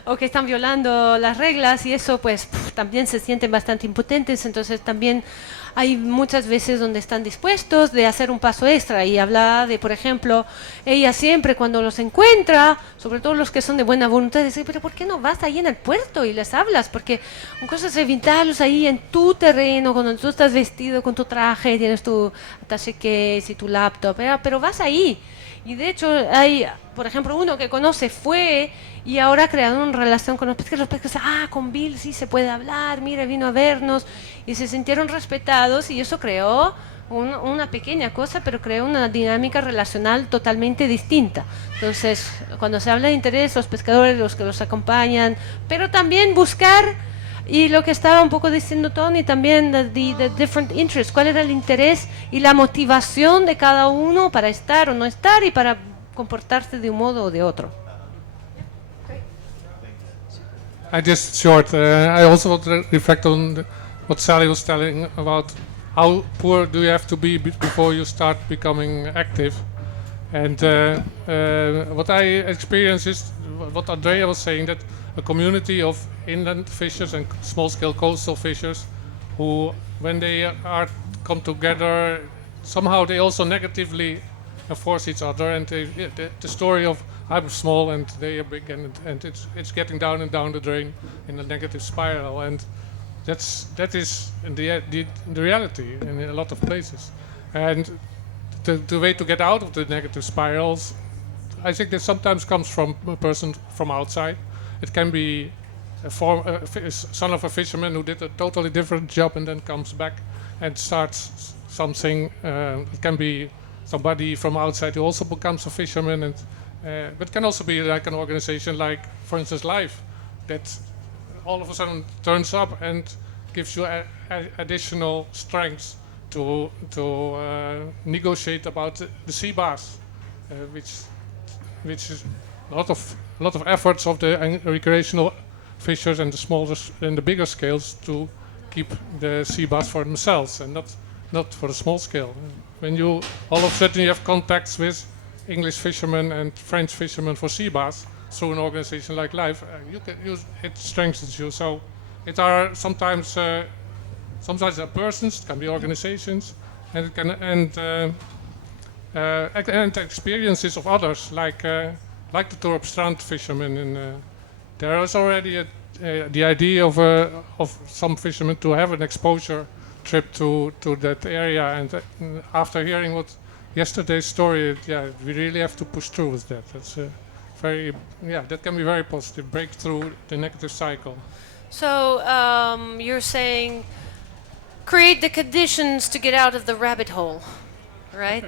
o que están violando las reglas, y eso pues también se sienten bastante impotentes. Entonces también hay muchas veces donde están dispuestos de hacer un paso extra, y habla de, por ejemplo, ella siempre cuando los encuentra, sobre todo los que son de buena voluntad, dice, pero ¿por qué no vas ahí en el puerto y les hablas? Porque una cosa es evitarlos ahí en tu terreno, cuando tú estás vestido con tu traje, tienes tu attaché case y tu laptop, pero vas ahí. Y de hecho hay, por ejemplo, uno que conoce fue y ahora ha creado una relación con los pescadores, con Bill sí se puede hablar, mira, vino a vernos, y se sintieron respetados, y eso creó una pequeña cosa, pero creó una dinámica relacional totalmente distinta. Entonces, cuando se habla de interés, los pescadores, los que los acompañan, pero también buscar, y lo que estaba un poco diciendo Tony también, the different interests, cuál era el interés y la motivación de cada uno para estar o no estar y para comportarse de un modo o de otro. I just short. I also want to reflect on what Sally was telling about how poor do you have to be before you start becoming active. And what I experience is what Andrea was saying, that a community of inland fishers and small-scale coastal fishers who, when they are come together, somehow they also negatively force each other. And the story of I'm small and they are big, and it's getting down and down the drain in a negative spiral. And that is in the reality in a lot of places. And the way to get out of the negative spirals, I think that sometimes comes from a person from outside. It can be a son of a fisherman who did a totally different job and then comes back and starts something. It can be somebody from outside who also becomes a fisherman, and but it can also be like an organization, like for instance Life, that all of a sudden turns up and gives you additional strength to negotiate about the sea bass, which is a lot of efforts of the recreational fishers and the smaller and the bigger scales to keep the sea bass for themselves and not for the small scale. When you all of a sudden you have contacts with English fishermen and French fishermen for sea bass through an organization like Life, you can use it, strengthens you. So it are sometimes there are persons, it can be organizations, and it can and experiences of others, like the Torp Strand fishermen. There is already the idea of some fishermen to have an exposure trip to that area, and after hearing what yesterday's story, we really have to push through with that. That's that can be very positive, break through the negative cycle. So you're saying create the conditions to get out of the rabbit hole, right?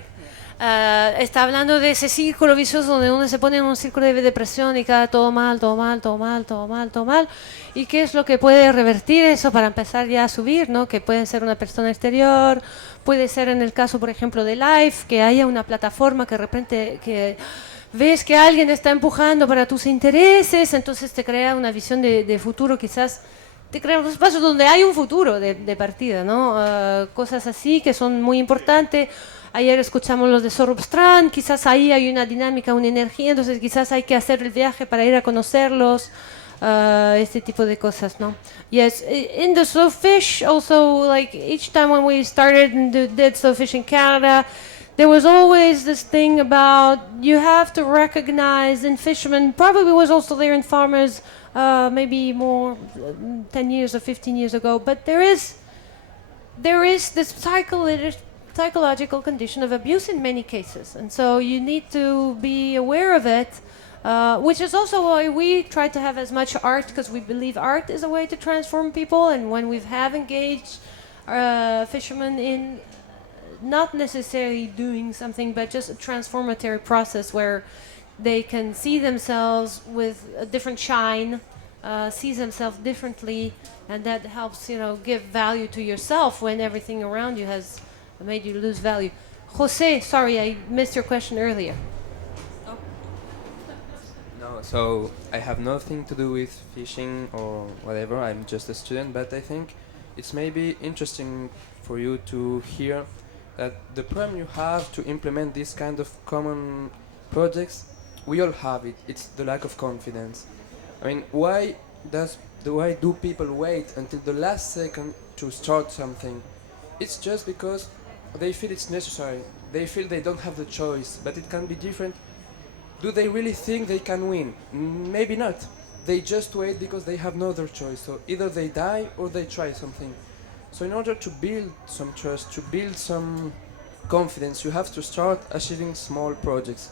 Está hablando de ese círculo vicioso donde uno se pone en un círculo de depresión y cada todo mal, todo mal, todo mal, todo mal, todo mal. ¿Y qué es lo que puede revertir eso para empezar ya a subir, ¿no? Que puede ser una persona exterior, puede ser en el caso, por ejemplo, de Life, que haya una plataforma que de repente que ves que alguien está empujando para tus intereses, entonces te crea una visión de futuro, quizás te crea un espacio donde hay un futuro de partida, ¿no? Cosas así que son muy importantes. Ayer escuchamos los de Sorup Strand, quizás ahí hay una dinámica, una energía, entonces quizás hay que hacer el viaje para ir a conocerlos, este tipo de cosas, ¿no? Yes, in the slow fish also, like each time when we started and did slow fish in Canada, there was always this thing about you have to recognize, and fishermen probably was also there in farmers, maybe more 10 years or 15 years ago, but there is this psychological condition of abuse in many cases, and so you need to be aware of it, which is also why we try to have as much art, because we believe art is a way to transform people. And when we have engaged fishermen in not necessarily doing something but just a transformative process where they can see themselves with a different shine, see themselves differently, and that helps, give value to yourself when everything around you has made you lose value. Jose, sorry, I missed your question earlier. No, so I have nothing to do with fishing or whatever. I'm just a student, but I think it's maybe interesting for you to hear that the problem you have to implement this kind of common projects, we all have it. It's the lack of confidence. I mean, why do people wait until the last second to start something? It's just because they feel it's necessary. They feel they don't have the choice, but it can be different. Do they really think they can win? Maybe not. They just wait because they have no other choice. So either they die or they try something. So in order to build some trust, to build some confidence, you have to start achieving small projects.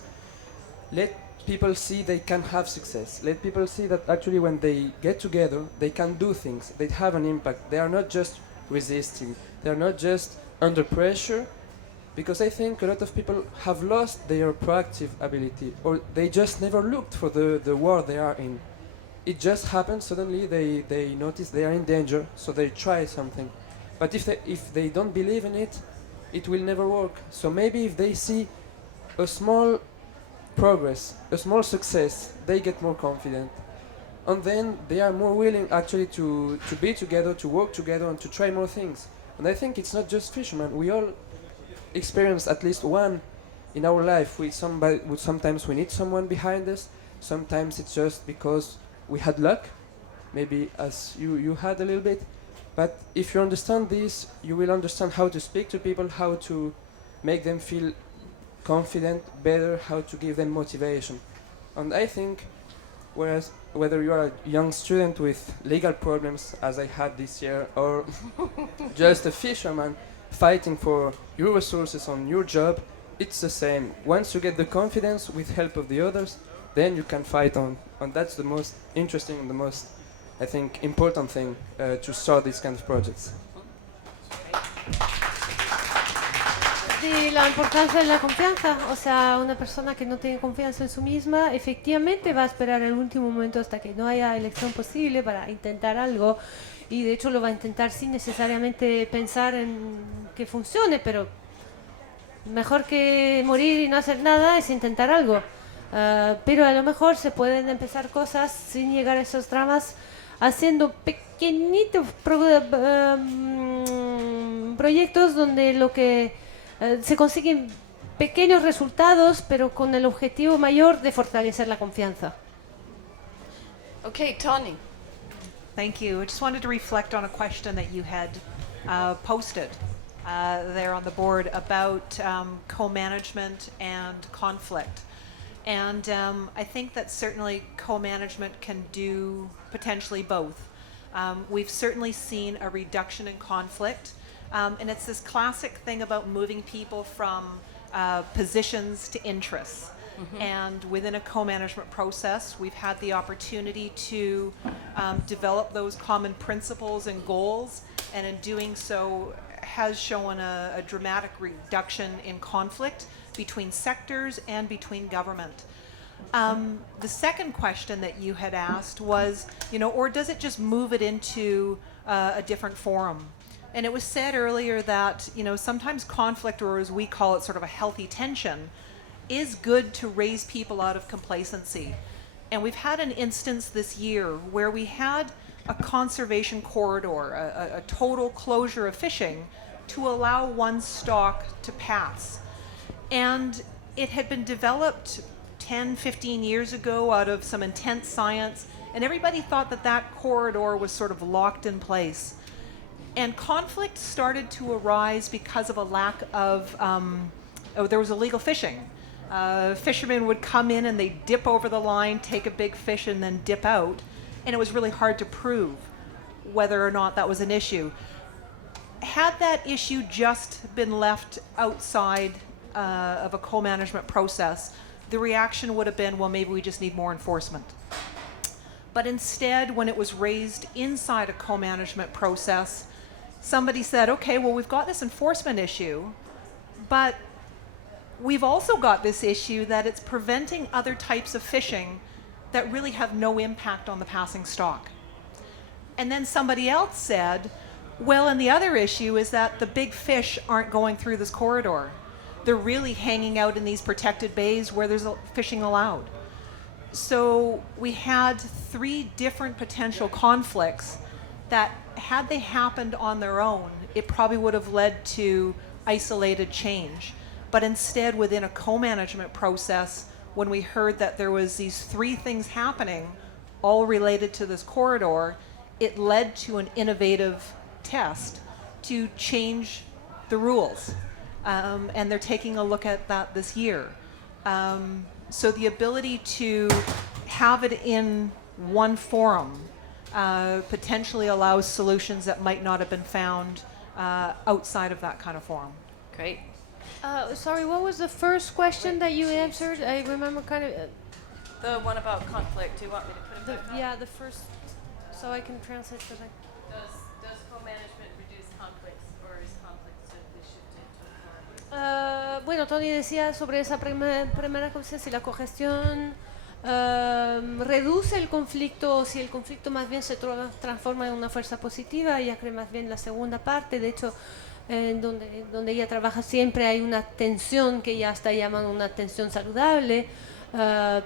Let people see they can have success. Let people see that actually when they get together, they can do things. They have an impact. They are not just resisting. They are not just under pressure, because I think a lot of people have lost their proactive ability, or they just never looked for the war they are in. It just happens, suddenly they notice they are in danger, so they try something. But if they don't believe in it, it will never work. So maybe if they see a small progress, a small success, they get more confident. And then they are more willing actually to be together, to work together, and to try more things. And I think it's not just fishermen. We all experience at least one in our life. Sometimes we need someone behind us. Sometimes it's just because we had luck, maybe as you had a little bit. But if you understand this, you will understand how to speak to people, how to make them feel confident, better how to give them motivation. And I think, whereas whether you are a young student with legal problems, as I had this year, or just a fisherman fighting for your resources on your job, it's the same. Once you get the confidence with help of the others, then you can fight on. And that's the most interesting and the most, I think, important thing to start these kind of projects. De la importancia de la confianza, o sea, una persona que no tiene confianza en sí misma efectivamente va a esperar el último momento hasta que no haya elección posible para intentar algo, y de hecho lo va a intentar sin necesariamente pensar en que funcione, pero mejor que morir y no hacer nada es intentar algo. Pero a lo mejor se pueden empezar cosas sin llegar a esos dramas, haciendo pequeñitos proyectos donde lo que se consiguen pequeños resultados, pero con el objetivo mayor de fortalecer la confianza. Okay, Tawny. Thank you. I just wanted to reflect on a question that you had posted there on the board about co-management and conflict. And I think that certainly co-management can do potentially both. We've certainly seen a reduction in conflict. And it's this classic thing about moving people from positions to interests. Mm-hmm. And within a co-management process, we've had the opportunity to develop those common principles and goals, and in doing so has shown a dramatic reduction in conflict between sectors and between government. The second question that you had asked was, or does it just move it into a different forum? And it was said earlier that, sometimes conflict, or as we call it, sort of a healthy tension, is good to raise people out of complacency. And we've had an instance this year where we had a conservation corridor, a total closure of fishing to allow one stock to pass. And it had been developed 10, 15 years ago out of some intense science, and everybody thought that that corridor was sort of locked in place. And conflict started to arise because of a lack of, there was illegal fishing. Fishermen would come in and they'd dip over the line, take a big fish, and then dip out. And it was really hard to prove whether or not that was an issue. Had that issue just been left outside of a co-management process, the reaction would have been, well, maybe we just need more enforcement. But instead, when it was raised inside a co-management process, somebody said, okay, well, we've got this enforcement issue, but we've also got this issue that it's preventing other types of fishing that really have no impact on the passing stock. And then somebody else said, well, and the other issue is that the big fish aren't going through this corridor. They're really hanging out in these protected bays where there's fishing allowed. So we had 3 different potential conflicts that, had they happened on their own, it probably would have led to isolated change. But instead, within a co-management process, when we heard that there was these 3 things happening, all related to this corridor, it led to an innovative test to change the rules. And they're taking a look at that this year. So the ability to have it in one forum potentially allows solutions that might not have been found outside of that kind of forum. Great. Sorry, what was the first question that you answered? I remember kind of... The one about conflict. Do you want me to put it back up? the first, so I can translate for that. Does co-management reduce conflicts, or is conflict simply shifted to a forum? Bueno, Tony decía sobre esa primera cosa, si la cogestión reduce el conflicto, o si el conflicto más bien se transforma en una fuerza positiva. Ella cree más bien la segunda parte. De hecho, donde ella trabaja siempre hay una tensión que ella está llamando una tensión saludable,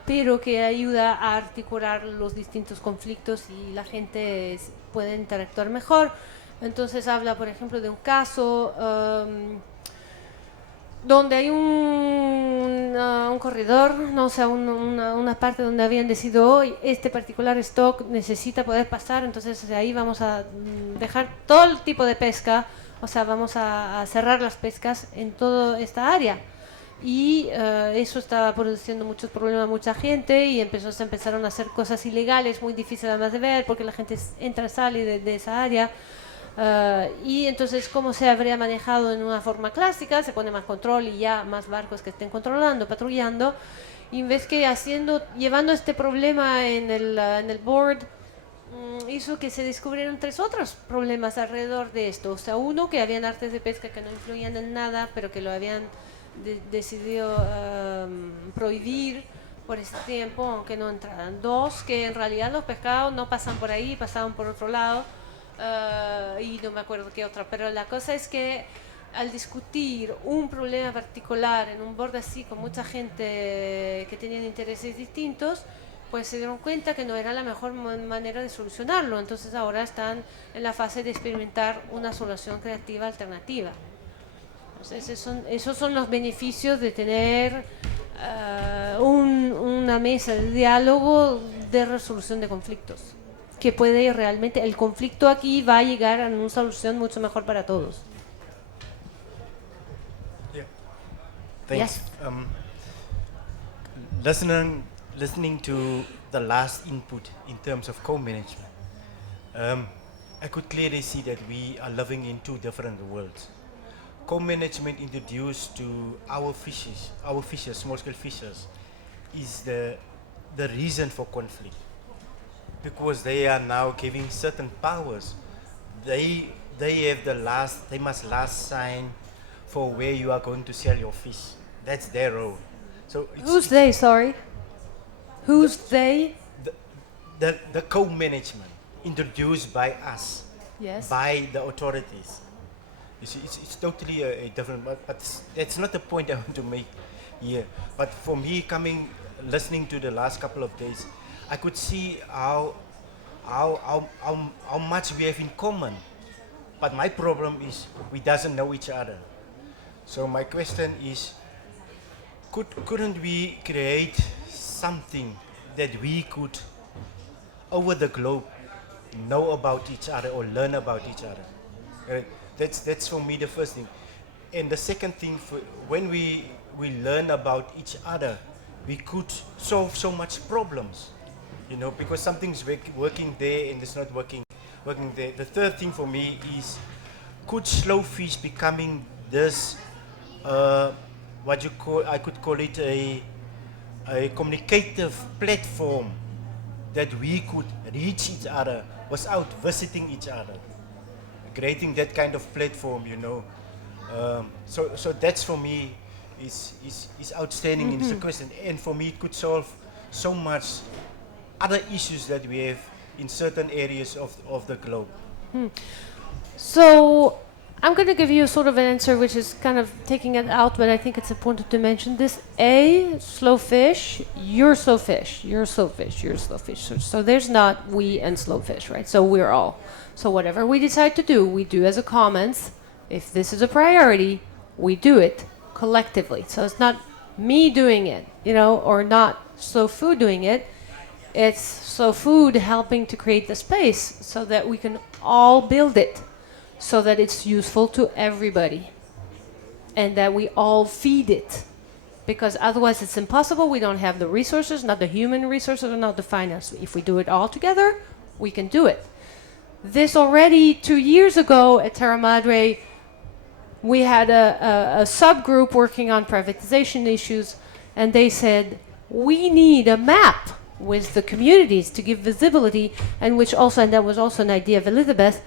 pero que ayuda a articular los distintos conflictos y la gente puede interactuar mejor. Entonces habla, por ejemplo, de un caso donde hay un corredor, no, o sea, una parte donde habían decidido hoy este particular stock necesita poder pasar, entonces ahí vamos a dejar todo el tipo de pesca, o sea, vamos a cerrar las pescas en toda esta área. y eso estaba produciendo muchos problemas a mucha gente y se empezaron a hacer cosas ilegales muy difíciles además de ver porque la gente entra y sale de esa área. Y entonces, ¿cómo se habría manejado en una forma clásica? Se pone más control y ya más barcos que estén controlando, patrullando. Y en vez que llevando este problema en el board, hizo que se descubrieran 3 otros problemas alrededor de esto. O sea, uno, que habían artes de pesca que no influían en nada, pero que lo habían decidido prohibir por ese tiempo, aunque no entraran. 2, que en realidad los pescados no pasan por ahí, pasaban por otro lado. Y no me acuerdo qué otra, pero la cosa es que al discutir un problema particular en un board así con mucha gente que tenían intereses distintos, pues se dieron cuenta que no era la mejor manera de solucionarlo. Entonces ahora están en la fase de experimentar una solución creativa alternativa. Entonces esos son los beneficios de tener una mesa de diálogo de resolución de conflictos, que puede realmente, el conflicto aquí va a llegar a una solución mucho mejor para todos. Yeah. Thanks. Yes. Listening to the last input in terms of co-management, I could clearly see that we are living in 2 different worlds. Co-management introduced to our fishers, small-scale fishers, is the reason for conflict. Because they are now giving certain powers. They must last sign for where you are going to sell your fish. That's their role. So Who's they, sorry? Who's they? The co-management introduced by us, Yes. by the authorities. You see, it's totally a different, but that's not the point I want to make here. But for me, listening to the last couple of days, I could see how much we have in common. But my problem is we doesn't know each other. So my question is, couldn't we create something that we could, over the globe, know about each other or learn about each other? That's for me the first thing. And the second thing, when we learn about each other, we could solve so much problems. You know, because something's working there and it's not working there. The third thing for me is, could slow fish becoming this, I could call it a communicative platform that we could reach each other without visiting each other, creating that kind of platform, you know. So that's for me is outstanding in this question, and for me it could solve so much other issues that we have in certain areas of the globe. So I'm going to give you sort of an answer which is kind of taking it out, but I think it's important to mention this. Slow fish, you're slow fish, you're slow fish, you're slow fish. So there's not we and slow fish, right? So we're all. So whatever we decide to do, we do as a commons. If this is a priority, we do it collectively. So it's not me doing it, you know, or not slow food doing it. It's slow food helping to create the space so that we can all build it, so that it's useful to everybody and that we all feed it. Because otherwise it's impossible. We don't have the resources, not the human resources or not the finance. If we do it all together, we can do it. This already 2 years ago at Terra Madre, we had a subgroup working on privatization issues, and they said, we need a map with the communities to give visibility, and that was also an idea of Elizabeth,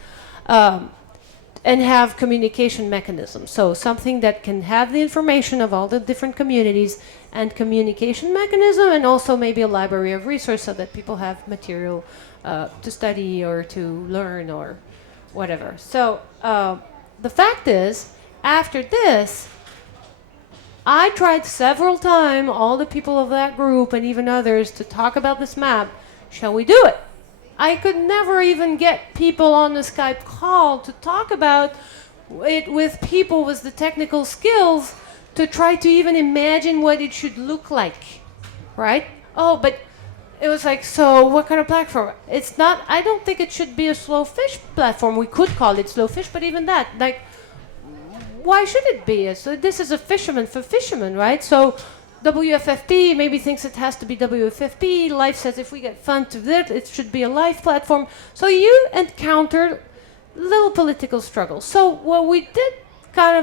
and have communication mechanisms. So something that can have the information of all the different communities and communication mechanism, and also maybe a library of resources so that people have material to study or to learn or whatever. So the fact is, after this, I tried several times, all the people of that group and even others, to talk about this map. Shall we do it? I could never even get people on the Skype call to talk about it with people with the technical skills to try to even imagine what it should look like, right? Oh, but it was like, so what kind of platform? It's not, I don't think it should be a slow fish platform. We could call it slow fish, but even that, like, why should it be? So this is a fisherman for fishermen, right? So WFFP maybe thinks it has to be WFFP. Life says if we get fund to that, it should be a life platform. So you encountered little political struggles. So what we did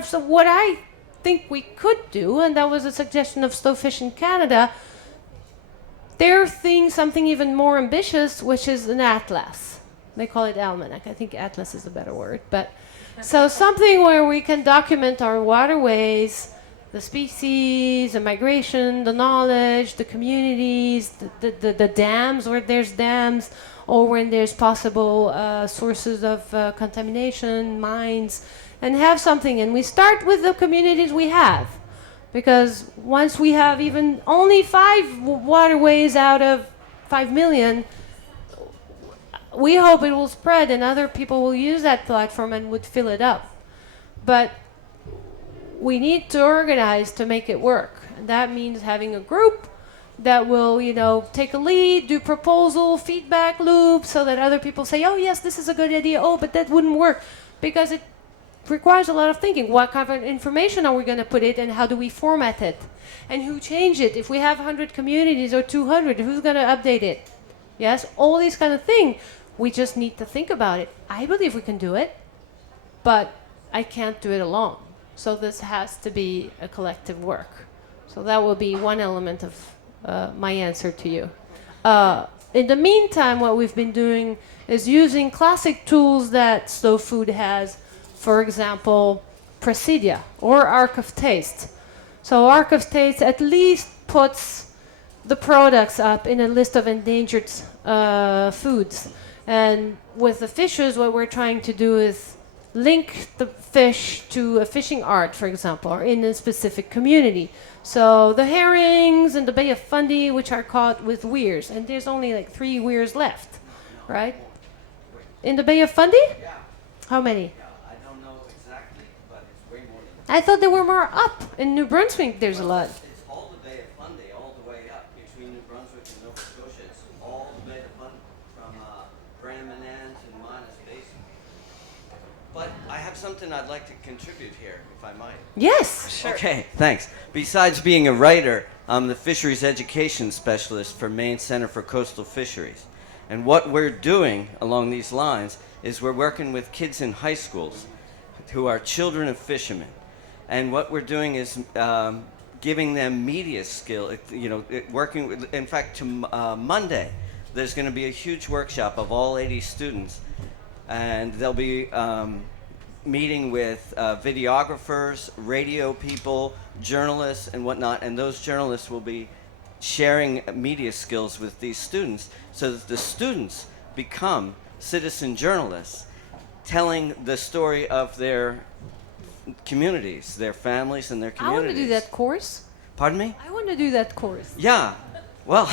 so what I think we could do, and that was a suggestion of Slow Fish in Canada, they're thinking something even more ambitious, which is an atlas. They call it almanac. I think atlas is a better word. But so something where we can document our waterways, the species, the migration, the knowledge, the communities, the dams, where there's dams, or when there's possible sources of contamination, mines, and have something. And we start with the communities we have. Because once we have even only 5 waterways out of 5 million, we hope it will spread and other people will use that platform and would fill it up. But we need to organize to make it work. And that means having a group that will, take a lead, do proposal, feedback loop, so that other people say, oh yes, this is a good idea, oh, but that wouldn't work. Because it requires a lot of thinking. What kind of information are we going to put it, and how do we format it? And who change it? If we have 100 communities or 200, who's going to update it? Yes, all these kind of things. We just need to think about it. I believe we can do it, but I can't do it alone. So this has to be a collective work. So that will be one element of my answer to you. In the meantime, what we've been doing is using classic tools that Slow Food has. For example, Presidia or Arc of Taste. So Arc of Taste at least puts the products up in a list of endangered foods. And with the fishes, what we're trying to do is link the fish to a fishing art, for example, or in a specific community. So the herrings in the Bay of Fundy, which are caught with weirs, and there's only like 3 weirs left, right? In the Bay of Fundy? Yeah. How many? I don't know exactly, but it's way more than I thought there were more up. In New Brunswick, there's a lot. It's all the Bay of Fundy, all the way up between New Brunswick and Nova Scotia. It's all the Bay of Fundy from Brahmanan to Minas Basin. But I have something I'd like to contribute here, if I might. Yes. Sure. Okay, thanks. Besides being a writer, I'm the fisheries education specialist for Maine Center for Coastal Fisheries. And what we're doing along these lines is we're working with kids in high schools who are children of fishermen. And what we're doing is giving them media skill, working with, in fact, Monday, there's going to be a huge workshop of all 80 students. And they'll be meeting with videographers, radio people, journalists, and whatnot. And those journalists will be sharing media skills with these students so that the students become citizen journalists, telling the story of their communities, their families, and their communities. I want to do that course. Pardon me? I want to do that course. Yeah. Well,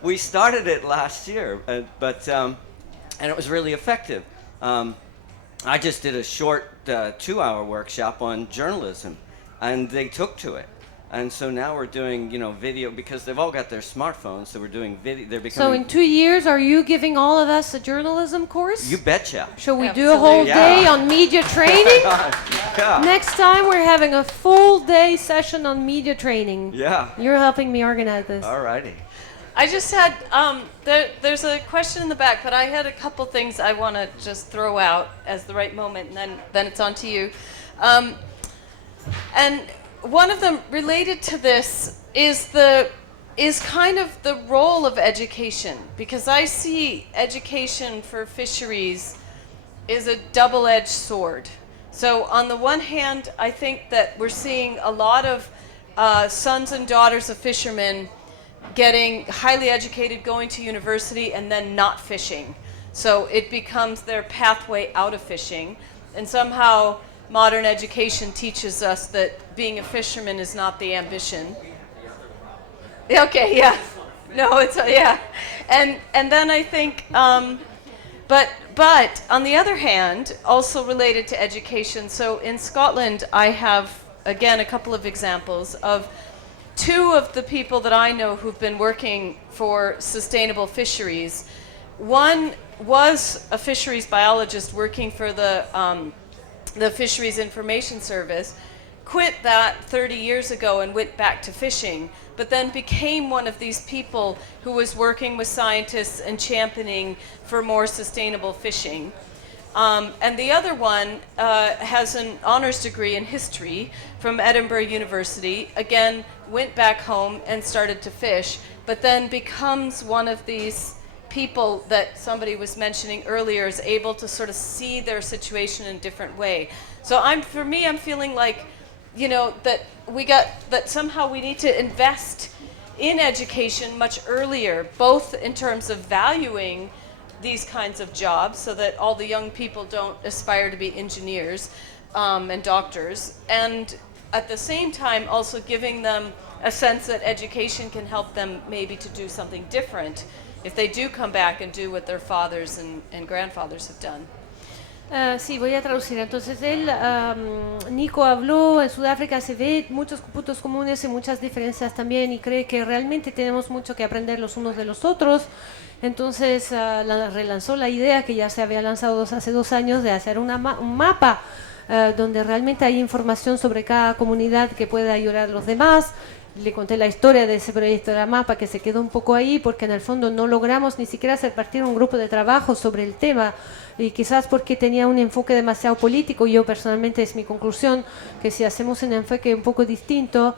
we started it last year, but and it was really effective. I just did a short 2-hour workshop on journalism, and they took to it. And so now we're doing, video, because they've all got their smartphones, so we're doing video. They're becoming. So in 2 years, are you giving all of us a journalism course? You betcha. Shall we do a whole day on media training? Yeah. Next time, we're having a full day session on media training. Yeah. You're helping me organize this. All righty. I just had, there's a question in the back, but I had a couple things I want to just throw out as the right moment, and then it's on to you. And one of them related to this is kind of the role of education, because I see education for fisheries is a double-edged sword. So on the one hand, I think that we're seeing a lot of sons and daughters of fishermen getting highly educated, going to university, and then not fishing. So it becomes their pathway out of fishing. And somehow modern education teaches us that being a fisherman is not the ambition. Okay, yeah. No, it's, yeah. And then I think, but on the other hand, also related to education, so in Scotland, I have, again, a couple of examples of 2 of the people that I know who've been working for sustainable fisheries. One was a fisheries biologist working for the the Fisheries Information Service, quit that 30 years ago and went back to fishing, but then became one of these people who was working with scientists and championing for more sustainable fishing. And the other one has an honors degree in history from Edinburgh University, again, went back home and started to fish, but then becomes one of these people that somebody was mentioning earlier, is able to sort of see their situation in a different way. So I'm feeling like, that somehow we need to invest in education much earlier, both in terms of valuing these kinds of jobs so that all the young people don't aspire to be engineers and doctors, and at the same time also giving them a sense that education can help them maybe to do something different if they do come back and do what their fathers and grandfathers have done. Sí, voy a traducir. Entonces Nico habló, en Sudáfrica se ve muchos puntos comunes y muchas diferencias también, y cree que realmente tenemos mucho que aprender los unos de los otros. Entonces relanzó la idea que ya se había lanzado hace 2 años de hacer un mapa donde realmente hay información sobre cada comunidad que pueda ayudar a los demás. Le conté la historia de ese proyecto de la mapa, que se quedó un poco ahí porque en el fondo no logramos ni siquiera hacer partir un grupo de trabajo sobre el tema, y quizás porque tenía un enfoque demasiado político. Yo personalmente, es mi conclusión, que si hacemos un enfoque un poco distinto,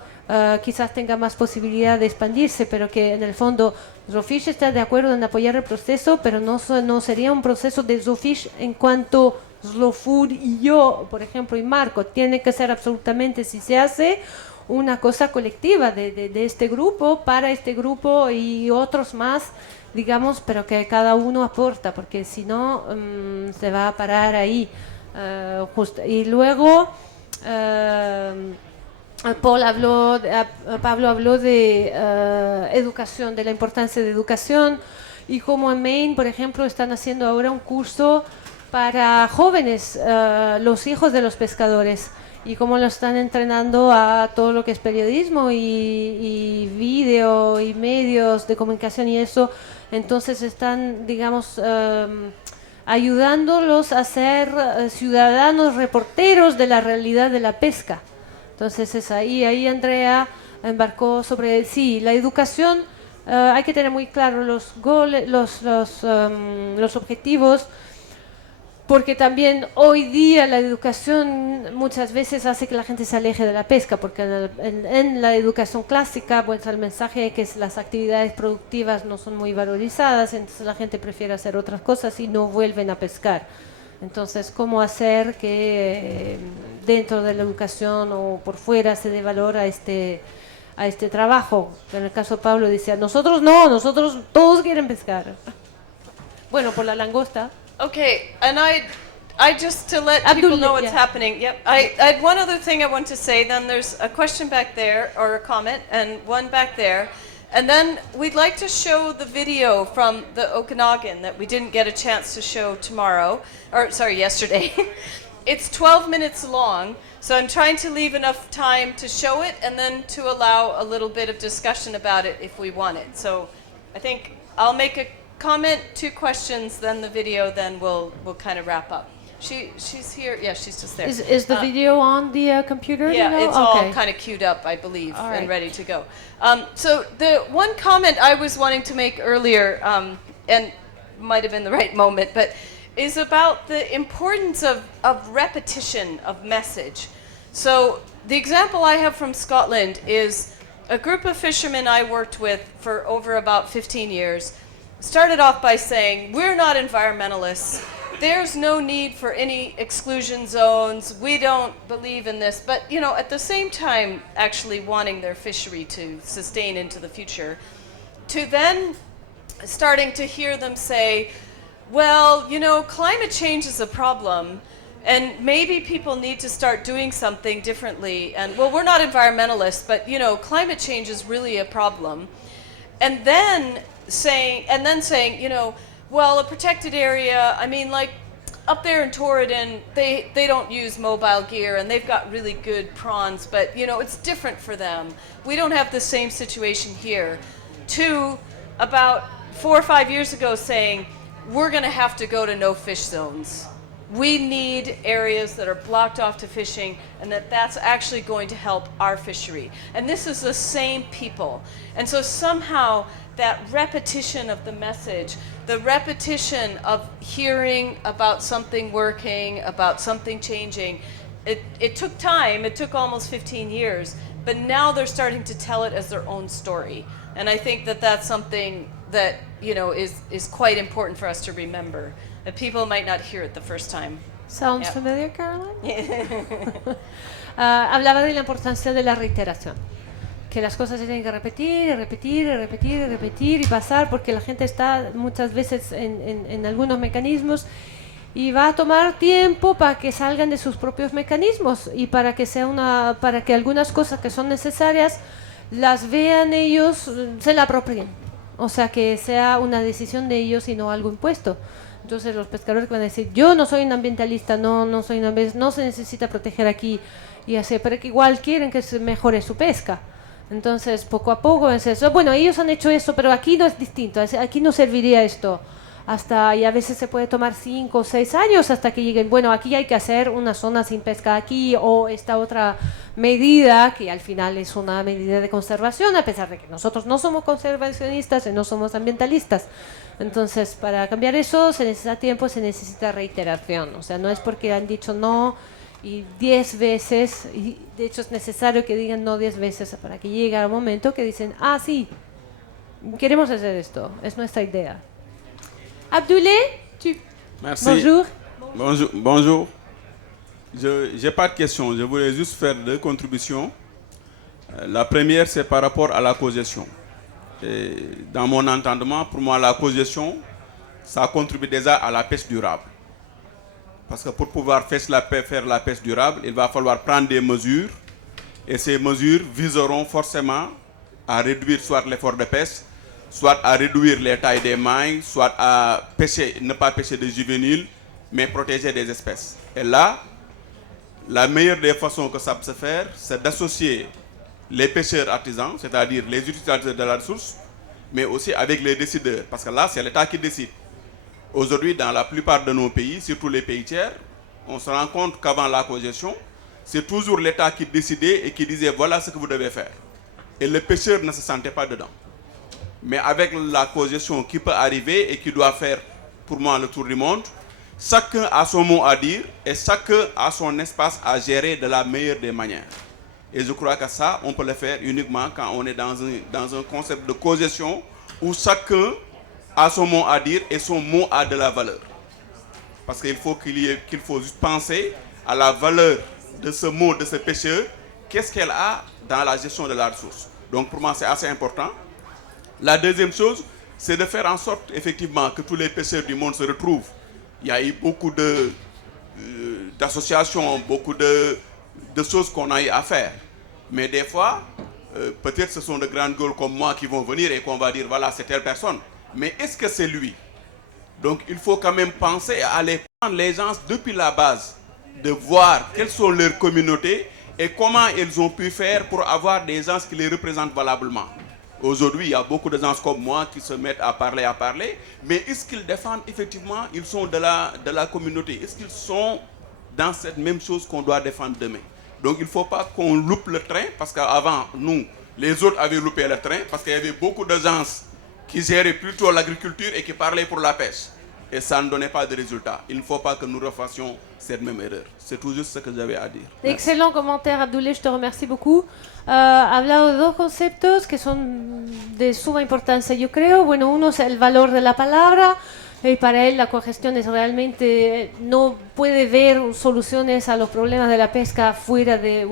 quizás tenga más posibilidad de expandirse, pero que en el fondo Zofish está de acuerdo en apoyar el proceso, pero no sería un proceso de Zofish en cuanto Slow Food y yo, por ejemplo, y Marco. Tiene que ser absolutamente, si se hace, una cosa colectiva de este grupo, para este grupo y otros más, digamos, pero que cada uno aporta, porque si no se va a parar ahí. Y luego Pablo habló de educación, de la importancia de educación, y como en Maine, por ejemplo, están haciendo ahora un curso para jóvenes, los hijos de los pescadores, y cómo lo están entrenando a todo lo que es periodismo y vídeo y medios de comunicación y eso. Entonces están, digamos, ayudándolos a ser ciudadanos reporteros de la realidad de la pesca. Entonces es ahí Andrea embarcó sobre, sí, la educación. Hay que tener muy claro los goles, los objetivos, porque también hoy día la educación muchas veces hace que la gente se aleje de la pesca, porque en la educación clásica, pues el mensaje es que las actividades productivas no son muy valorizadas, entonces la gente prefiere hacer otras cosas y no vuelven a pescar. Entonces, ¿cómo hacer que dentro de la educación o por fuera se dé valor a este trabajo? En el caso de Pablo decía, nosotros no, nosotros todos quieren pescar. Bueno, por la langosta. Okay, and I just to let people know what's happening. Yep, I had one other thing I want to say. Then there's a question back there, or a comment, and one back there. And then we'd like to show the video from the Okanagan that we didn't get a chance to show yesterday. It's 12 minutes long, so I'm trying to leave enough time to show it and then to allow a little bit of discussion about it if we want it. So I think I'll make a comment, 2 questions, then the video, then we'll kind of wrap up. She's here. Yeah, she's just there. Is the video on the computer? Yeah, you know? it's all kind of queued up, I believe, and ready to go. So the one comment I was wanting to make earlier, and might have been the right moment, but is about the importance of repetition of message. So the example I have from Scotland is a group of fishermen I worked with for over about 15 years started off by saying, we're not environmentalists. There's no need for any exclusion zones. We don't believe in this. But, at the same time, actually wanting their fishery to sustain into the future. To then starting to hear them say, well, climate change is a problem, and maybe people need to start doing something differently. And, well, we're not environmentalists, but, climate change is really a problem. And then saying, well, a protected area, I mean, like up there in Torridon, they don't use mobile gear and they've got really good prawns, but it's different for them. We don't have the same situation here. To about 4 or 5 years ago saying, we're going to have to go to no fish zones. we need areas that are blocked off to fishing, and that's actually going to help our fishery. And this is the same people. And so somehow that repetition of the message, the repetition of hearing about something working, about something changing, it took time, it took almost 15 years, but now they're starting to tell it as their own story. And I think that that's something that, you know, is quite important for us to remember. That people might not hear it the first time. Sounds Yeah. familiar, Caroline? Hablaba de la importancia de la reiteración. Que las cosas se tienen que repetir, y repetir, y repetir, y repetir y pasar, porque la gente está muchas veces en algunos mecanismos y va a tomar tiempo para que salgan de sus propios mecanismos y para que algunas cosas que son necesarias las vean ellos, se la apropien. O sea, que sea una decisión de ellos y no algo impuesto. Entonces los pescadores van a decir, yo no soy un ambientalista, no soy un ambientalista, no se necesita proteger aquí y así, pero que igual quieren que se mejore su pesca. Entonces poco a poco es eso. Bueno, ellos han hecho eso, pero aquí no es distinto, aquí no serviría esto. Y a veces se puede tomar 5 o 6 años hasta que lleguen, bueno, aquí hay que hacer una zona sin pesca aquí, o esta otra medida que al final es una medida de conservación, a pesar de que nosotros no somos conservacionistas y no somos ambientalistas. Entonces, para cambiar eso se necesita tiempo, se necesita reiteración. O sea, no es porque han dicho no y 10 veces, y de hecho es necesario que digan no 10 veces para que llegue al momento que dicen, ah, sí, queremos hacer esto, es nuestra idea. Abdoulaye, Merci. Bonjour. Bonjour. Je n'ai pas de questions, je voulais juste faire 2 contributions. La première, c'est par rapport à la cogestion. Et dans mon entendement, pour moi, la cogestion, ça contribue déjà à la pêche durable. Parce que pour pouvoir faire la pêche durable, il va falloir prendre des mesures. Et ces mesures viseront forcément à réduire soit l'effort de pêche, soit à réduire les tailles des mailles, soit à pêcher, ne pas pêcher des juvéniles, mais protéger des espèces. Et là, la meilleure des façons que ça peut se faire, c'est d'associer les pêcheurs artisans, c'est-à-dire les utilisateurs de la ressource, mais aussi avec les décideurs, parce que là, c'est l'État qui décide. Aujourd'hui, dans la plupart de nos pays, surtout les pays tiers, on se rend compte qu'avant la cogestion, c'est toujours l'État qui décidait et qui disait voilà ce que vous devez faire. Et le pêcheur ne se sentait pas dedans. Mais avec la cogestion qui peut arriver et qui doit faire pour moi le tour du monde, chacun a son mot à dire et chacun a son espace à gérer de la meilleure des manières. Et je crois que ça, on peut le faire uniquement quand on est dans un concept de cogestion où chacun a son mot à dire et son mot a de la valeur. Parce qu'il faut juste penser à la valeur de ce mot, de ce pêcheur, qu'est-ce qu'elle a dans la gestion de la ressource. Donc pour moi, c'est assez important. La deuxième chose, c'est de faire en sorte effectivement que tous les pêcheurs du monde se retrouvent. Il y a eu beaucoup d'associations, beaucoup de choses qu'on a eu à faire. Mais des fois, peut-être ce sont de grandes gueules comme moi qui vont venir et qu'on va dire voilà, c'est telle personne. Mais est-ce que c'est lui? Donc il faut quand même penser à aller prendre les gens depuis la base, de voir quelles sont leurs communautés et comment ils ont pu faire pour avoir des gens qui les représentent valablement. Aujourd'hui, il y a beaucoup de gens comme moi qui se mettent à parler, mais est-ce qu'ils défendent effectivement, ils sont de la communauté? Est-ce qu'ils sont dans cette même chose qu'on doit défendre demain? Donc il ne faut pas qu'on loupe le train, parce qu'avant, nous, les autres avaient loupé le train, parce qu'il y avait beaucoup de gens qui géraient plutôt l'agriculture et qui parlaient pour la pêche. Et ça ne donnait pas de résultats. Il ne faut pas que nous refassions cette même erreur. C'est tout juste ce que j'avais à dire. Excelente commentaire, Abdoulaye, je te remercie beaucoup. Ha hablado de 2 conceptos que son de suma importancia, yo creo. Bueno, uno es el valor de la palabra, y para él la cogestión es realmente, no puede ver soluciones a los problemas de la pesca fuera de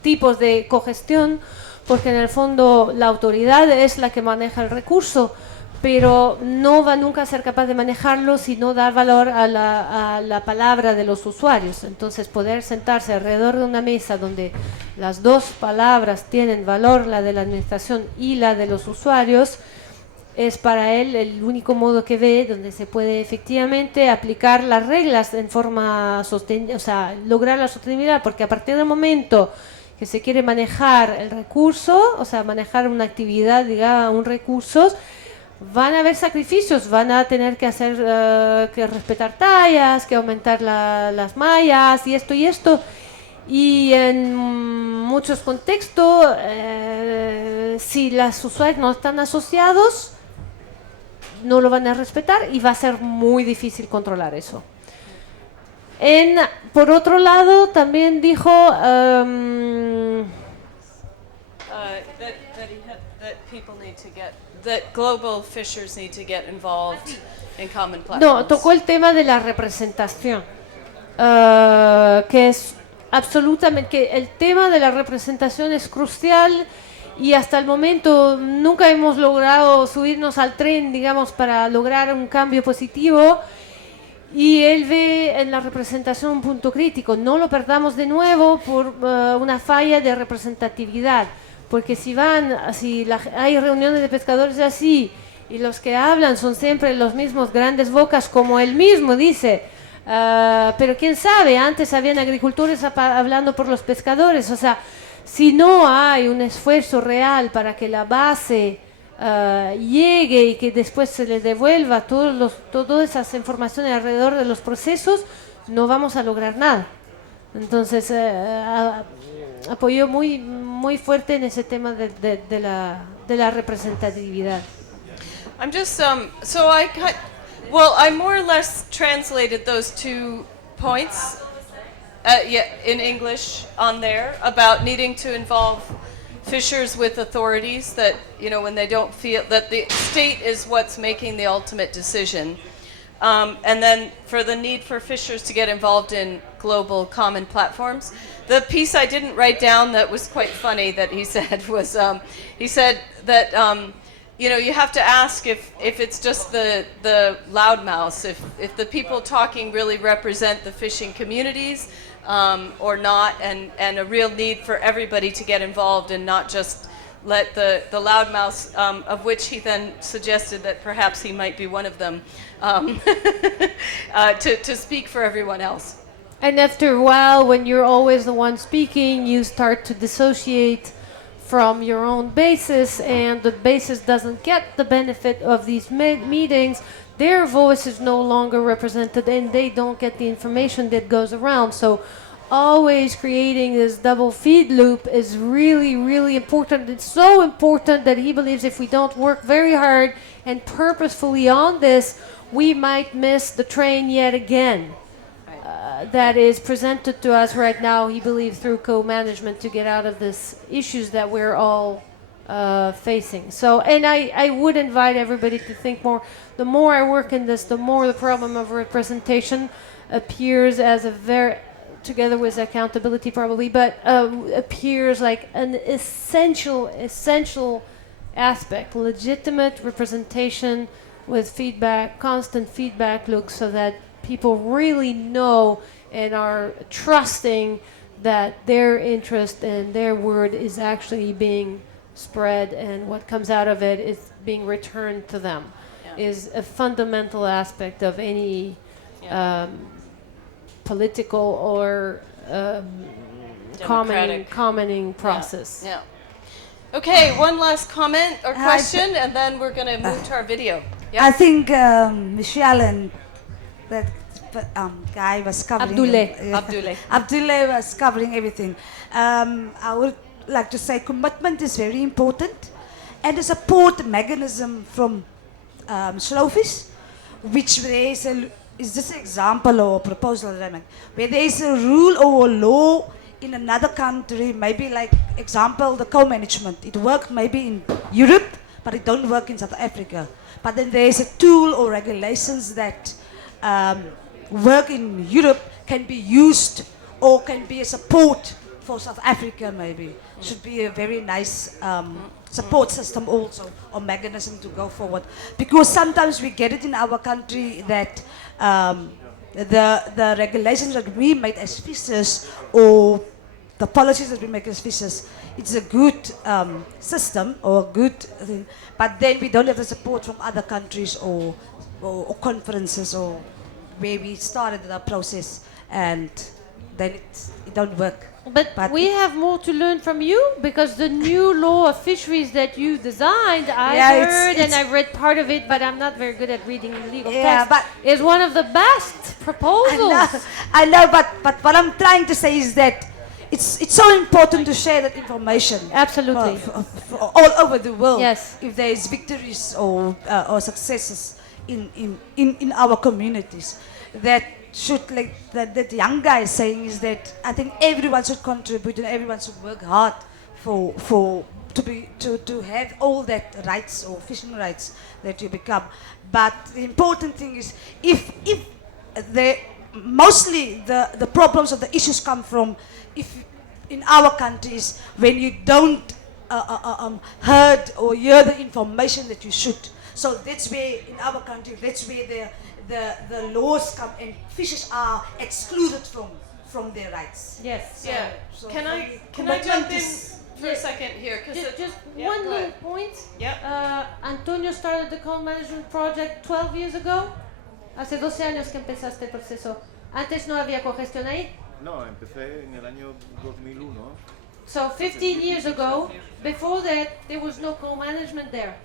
tipos de cogestión, porque en el fondo la autoridad es la que maneja el recurso, pero no va nunca a ser capaz de manejarlo si no da valor a la palabra de los usuarios. Entonces poder sentarse alrededor de una mesa donde las 2 palabras tienen valor, la de la administración y la de los usuarios, es para él el único modo que ve donde se puede efectivamente aplicar las reglas en forma sostenible, o sea, lograr la sostenibilidad, porque a partir del momento que se quiere manejar el recurso, o sea, manejar una actividad, digamos, un recurso, van a haber sacrificios, van a tener que hacer, que respetar tallas, que aumentar las mallas y esto. Y en muchos contextos, si los usuarios no están asociados, no lo van a respetar y va a ser muy difícil controlar eso. Por otro lado, también dijo that global fishers need to get involved in common platforms. No, tocó el tema de la representación, que es absolutamente, que el tema de la representación es crucial y hasta el momento nunca hemos logrado subirnos al tren, digamos, para lograr un cambio positivo. Y él ve en la representación un punto crítico. No lo perdamos de nuevo por una falla de representatividad. Porque si hay reuniones de pescadores así y los que hablan son siempre los mismos grandes bocas, como él mismo dice, pero quién sabe, antes habían agricultores hablando por los pescadores. O sea, si no hay un esfuerzo real para que la base llegue y que después se le devuelva todas esas informaciones alrededor de los procesos, no vamos a lograr nada. Entonces, apoyó muy fuerte en ese tema de la representatividad. I'm just I more or less translated those 2 points in English on there about needing to involve fishers with authorities, that when they don't feel that the state is what's making the ultimate decision, and then for the need for fishers to get involved in global common platforms. The piece I didn't write down that was quite funny that he said was he said that you have to ask if it's just the loudmouths, if the people talking really represent the fishing communities or not, and a real need for everybody to get involved and not just let the loudmouths, of which he then suggested that perhaps he might be one of them, to speak for everyone else. And after a while, when you're always the one speaking, you start to dissociate from your own basis, and the basis doesn't get the benefit of these meetings. Their voice is no longer represented, and they don't get the information that goes around. So always creating this double feed loop is really, really important. It's so important that he believes if we don't work very hard and purposefully on this, we might miss the train yet again. That is presented to us right now, he believes, through co-management to get out of these issues that we're all facing. So, and I would invite everybody to think more. The more I work in this, the more the problem of representation appears as together with accountability probably, but appears like an essential aspect, legitimate representation with feedback, constant feedback loops, so that people really know and are trusting that their interest and their word is actually being spread, and what comes out of it is being returned to them. Is a fundamental aspect of any political or commenting process. Yeah. Okay, one last comment or question, and then we're going to move to our video. Yeah. I think Michèle and that guy was covering. Abdullah was covering everything. I would like to say commitment is very important, and a support mechanism from Slowfish, which there is this example or proposal that I make, where there is a rule or a law in another country, maybe like example the co-management. It worked maybe in Europe, but it don't work in South Africa. But then there is a tool or regulations that work in Europe can be used or can be a support for South Africa maybe. Should be a very nice support system also, or mechanism to go forward. Because sometimes we get it in our country that the regulations that we make as fishers, or the policies that we make as fishers, it's a good system or a good thing, but then we don't have the support from other countries or conferences or where we started the process, and then it don't work. But we have more to learn from you, because the new law of fisheries that you designed, I heard and I read part of it, but I'm not very good at reading legal text, is one of the best proposals. I know, but what I'm trying to say is that it's so important to share that information. Absolutely. For all over the world. Yes. If there is victories or successes in our communities, that should, like that the young guy is saying, is that I think everyone should contribute and everyone should work hard to have all that rights or fishing rights that you become. But the important thing is, if mostly the problems or the issues come from, if in our countries, when you don't heard or hear the information that you should. So that's where in our country, that's where the laws come and fishers are excluded from their rights. Yes. Yeah. So can I jump in for a second here? Just one little point. Antonio started the co-management project 12 years ago. Hace 12 años que empezaste el proceso. Antes no había cogestión ahí. No, empecé en el año 2001. So 15 years ago, before that, there was no co-management there.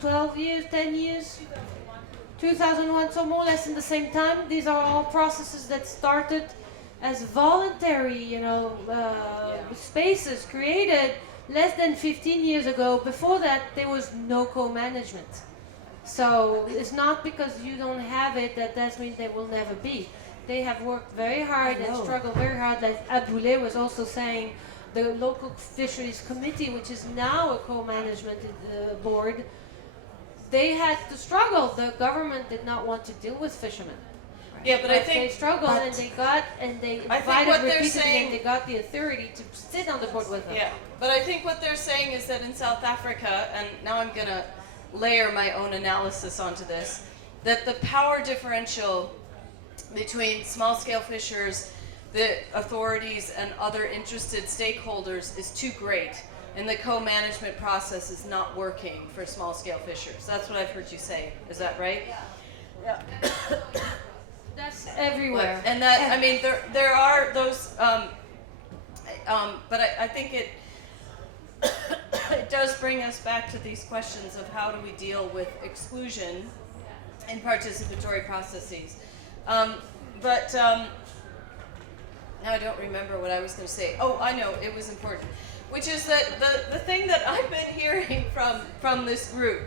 12 years, 10 years, 2001, so more or less in the same time. These are all processes that started as voluntary, spaces created less than 15 years ago. Before that, there was no co-management. So it's not because you don't have it that means there will never be. They have worked very hard and struggled very hard. Like Abdoulé was also saying, the local fisheries committee, which is now a co-management board, they had to struggle. The government did not want to deal with fishermen. Yeah, but I think they struggled and they invited repeatedly and they got the authority to sit on the board with them. Yeah, but I think what they're saying is that in South Africa, and now I'm going to layer my own analysis onto this, that the power differential between small-scale fishers, the authorities, and other interested stakeholders is too great, and the co-management process is not working for small-scale fishers. That's what I've heard you say. Is that right? Yeah. That's everywhere. And that, I mean, there are those, but I think it does bring us back to these questions of how do we deal with exclusion in participatory processes. Now I don't remember what I was going to say. Oh, I know, it was important. Which is that the thing that I've been hearing from this group,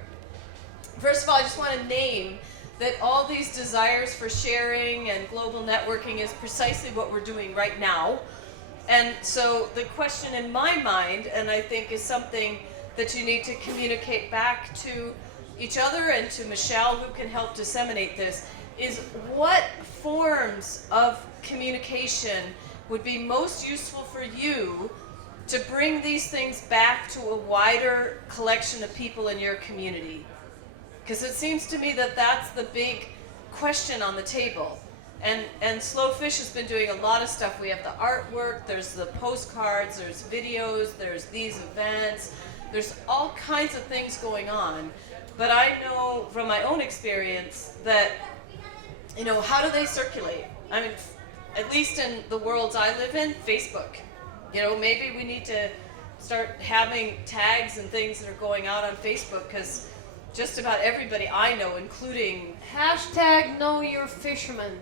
first of all, I just want to name that all these desires for sharing and global networking is precisely what we're doing right now. And so the question in my mind, and I think is something that you need to communicate back to each other and to Michèle, who can help disseminate this, is what forms of communication would be most useful for you to bring these things back to a wider collection of people in your community? Because it seems to me that that's the big question on the table. And Slow Fish has been doing a lot of stuff. We have the artwork, there's the postcards, there's videos, there's these events, there's all kinds of things going on. But I know from my own experience that, how do they circulate? I mean, at least in the worlds I live in, Facebook. Maybe we need to start having tags and things that are going out on Facebook, because just about everybody I know, including #KnowYourFisherman.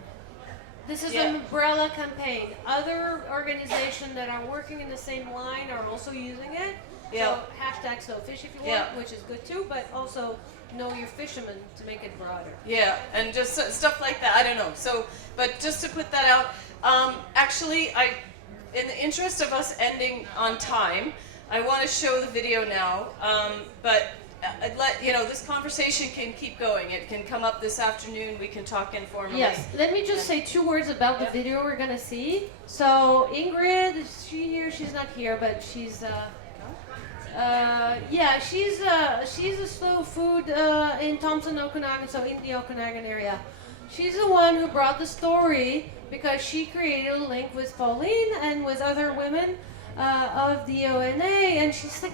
This is an umbrella campaign. Other organizations that are working in the same line are also using it. So #SlowFish if you want, which is good too, but also Know Your Fisherman to make it broader. Yeah, and just stuff like that. I don't know. So, but just to put that out, actually, in the interest of us ending on time, I want to show the video now. But this conversation can keep going. It can come up this afternoon. We can talk informally. Yes. Let me just say 2 words about the video we're gonna see. So Ingrid, is she here? She's not here, but she's. She's a slow food in Thompson, Okanagan, so in the Okanagan area. She's the one who brought the story because she created a link with Pauline and with other women of the ONA, and she's like,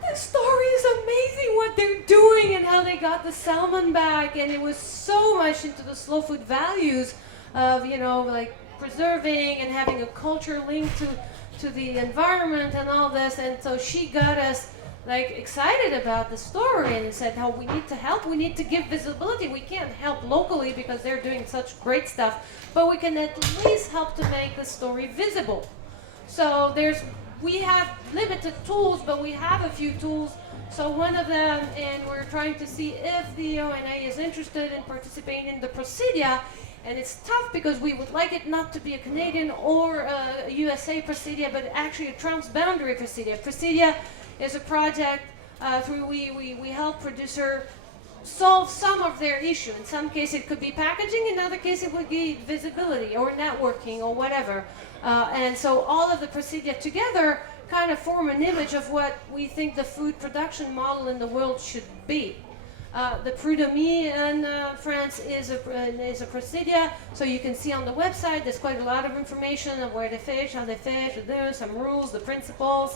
this story is amazing what they're doing and how they got the salmon back, and it was so much into the slow food values of, preserving and having a culture linked to the environment and all this. And so she got us like excited about the story and said, "No, we need to help. We need to give visibility. We can't help locally because they're doing such great stuff, but we can at least help to make the story visible." So we have limited tools, but we have a few tools. So one of them, and we're trying to see if the ONA is interested in participating in the Presidia. And it's tough because we would like it not to be a Canadian or a USA Presidia, but actually a transboundary Presidia. Presidia is a project through we help producer solve some of their issue. In some cases it could be packaging, in other cases it would be visibility or networking or whatever. And so all of the Presidia together kind of form an image of what we think the food production model in the world should be. The Prud'homme in France is a Presidia, so you can see on the website there's quite a lot of information of where they fish, how they fish, some rules, the principles.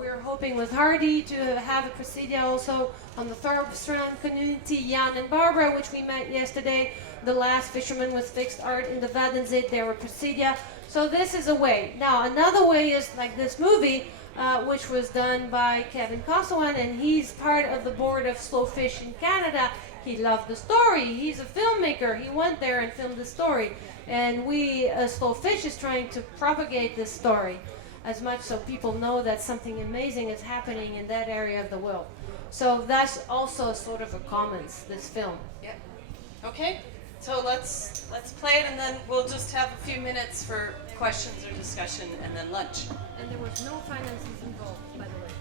We're hoping with Hardy to have a Presidia also on the Thorstrand community, Jan and Barbara, which we met yesterday. The last fisherman with fixed art in the Wadenzee, they were Presidia. So this is a way. Now another way is like this movie, which was done by Kevin Kosowan, and he's part of the board of Slow Fish in Canada. He loved the story. He's a filmmaker. He went there and filmed the story. And we, Slow Fish, is trying to propagate this story as much so people know that something amazing is happening in that area of the world. So that's also sort of a commons, this film. Yeah. Okay. So let's play it, and then we'll just have a few minutes for questions or discussion, and then lunch. And there was no finances involved, by the way.